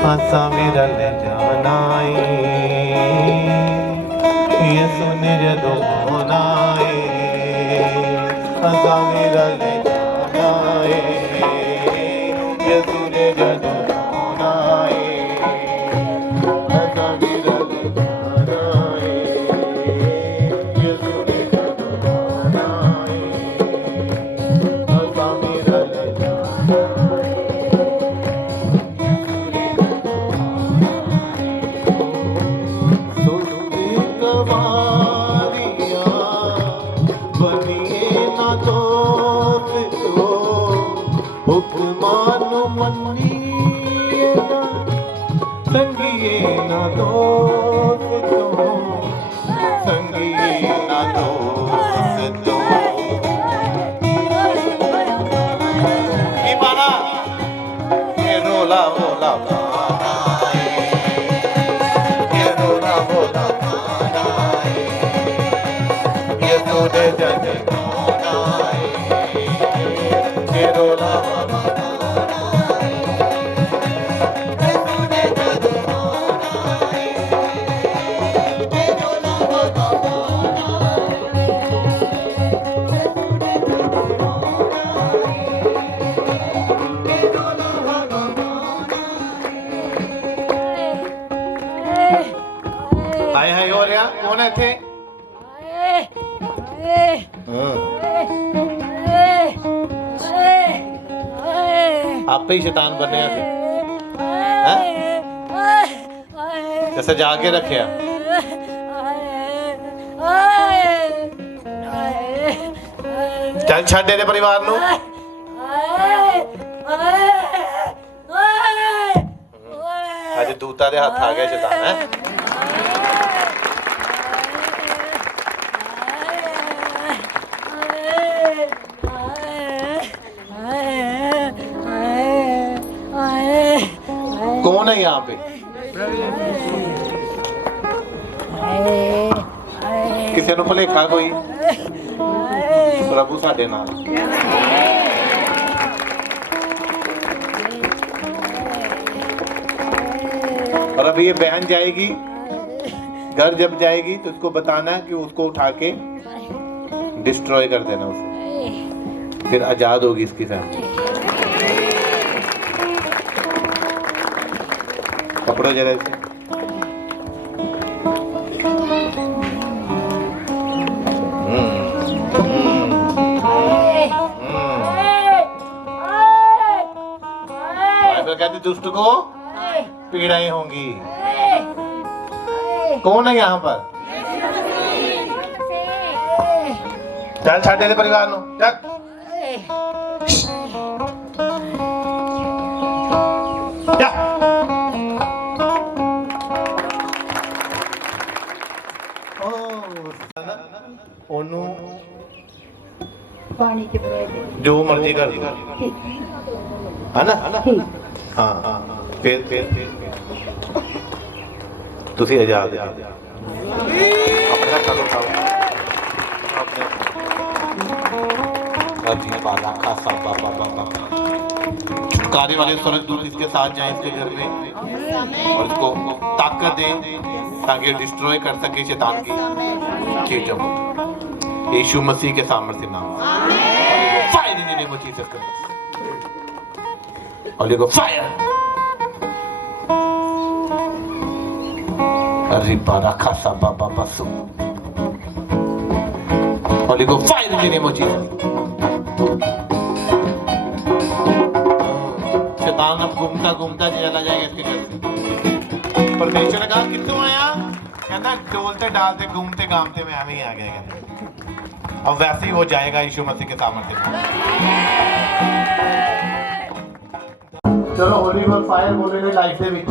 आसा भी रल जाना है यसु ने जदों आना है। आसा भी रल जाना है यसु ने जदों आना है। आसा भी रल जाना है यसु ने जदों आना है। आसा भी रल जाना संगिए ना दोस्त तो, संगिए ना दोस्त तो, के रोला हाय हाय हो रहा कौन है थे आप ही शैतान बने थे जैसे जाके रखे चल छड़ दे परिवार नु आज दूता दे हाथ आ गया शैतान है कौन है यहाँ पे किसी ਨੂੰ ਭੁਲੇਖਾ ਕੋਈ प्रभु साडे नाल और अभी ये बहन जाएगी घर जब जाएगी तो उसको बताना कि उसको उठा के डिस्ट्रॉय कर देना उसे फिर आजाद होगी इसकी फैमिली कपड़ों जरा से बाइबल कहती दुष्ट को पीड़ाएं होंगी कौन है यहाँ पर चल छाड़ दे परिवार नो चल ਉਹਨੂੰ ਪਾਣੀ ਚ ਬਰੋਏ ਜੋ ਮਰਜ਼ੀ ਕਰ ਹੈ ਨਾ ਹਾਂ ਫਿਰ ਤੁਸੀਂ ਆਜ਼ਾਦ ਹੋ ਆਪਣੇ ਹੱਥਾਂ ਤੋਂ ਖਾਓ ਆਪਣੇ राजी बाला खासा बाबा बाबा छुटकारे वाले स्वर्गदूत इसके साथ जाएं इसके घर में और इसको ताकत दें ताकि डिस्ट्रॉय कर सके शैतान की चीजों को यीशु मसीह के सामर्थ्य नाम fire in the name of Jesus Christ और देखो फायर अरे बारा खासा बाबा बसु और देखो fire in the name of Jesus शैतान अब घूमता घूमता चला जाएगा इसके घर से परमेश्वर ने कहा कितों आया कहता डोलते डालते घूमते घामते मैं हमें ही आ गया कहता अब वैसे ही वो जाएगा यीशु मसीह के सामर्थ्य चलो होली और फायर बोलेंगे लाइफ से भी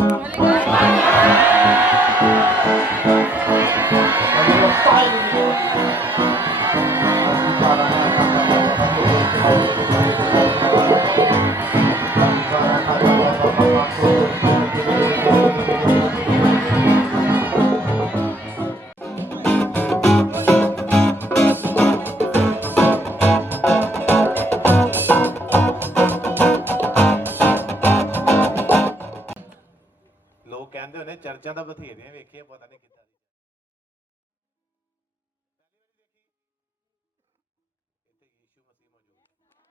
ਲੋਕ ਕਹਿੰਦੇ ਹੋਣੇ ਚਰਚਾਂ ਦਾ ਬਥੇਰੇ ਵੇਖੇ ਪਤਾ ਨਹੀਂ ਕਿੱਦਾਂ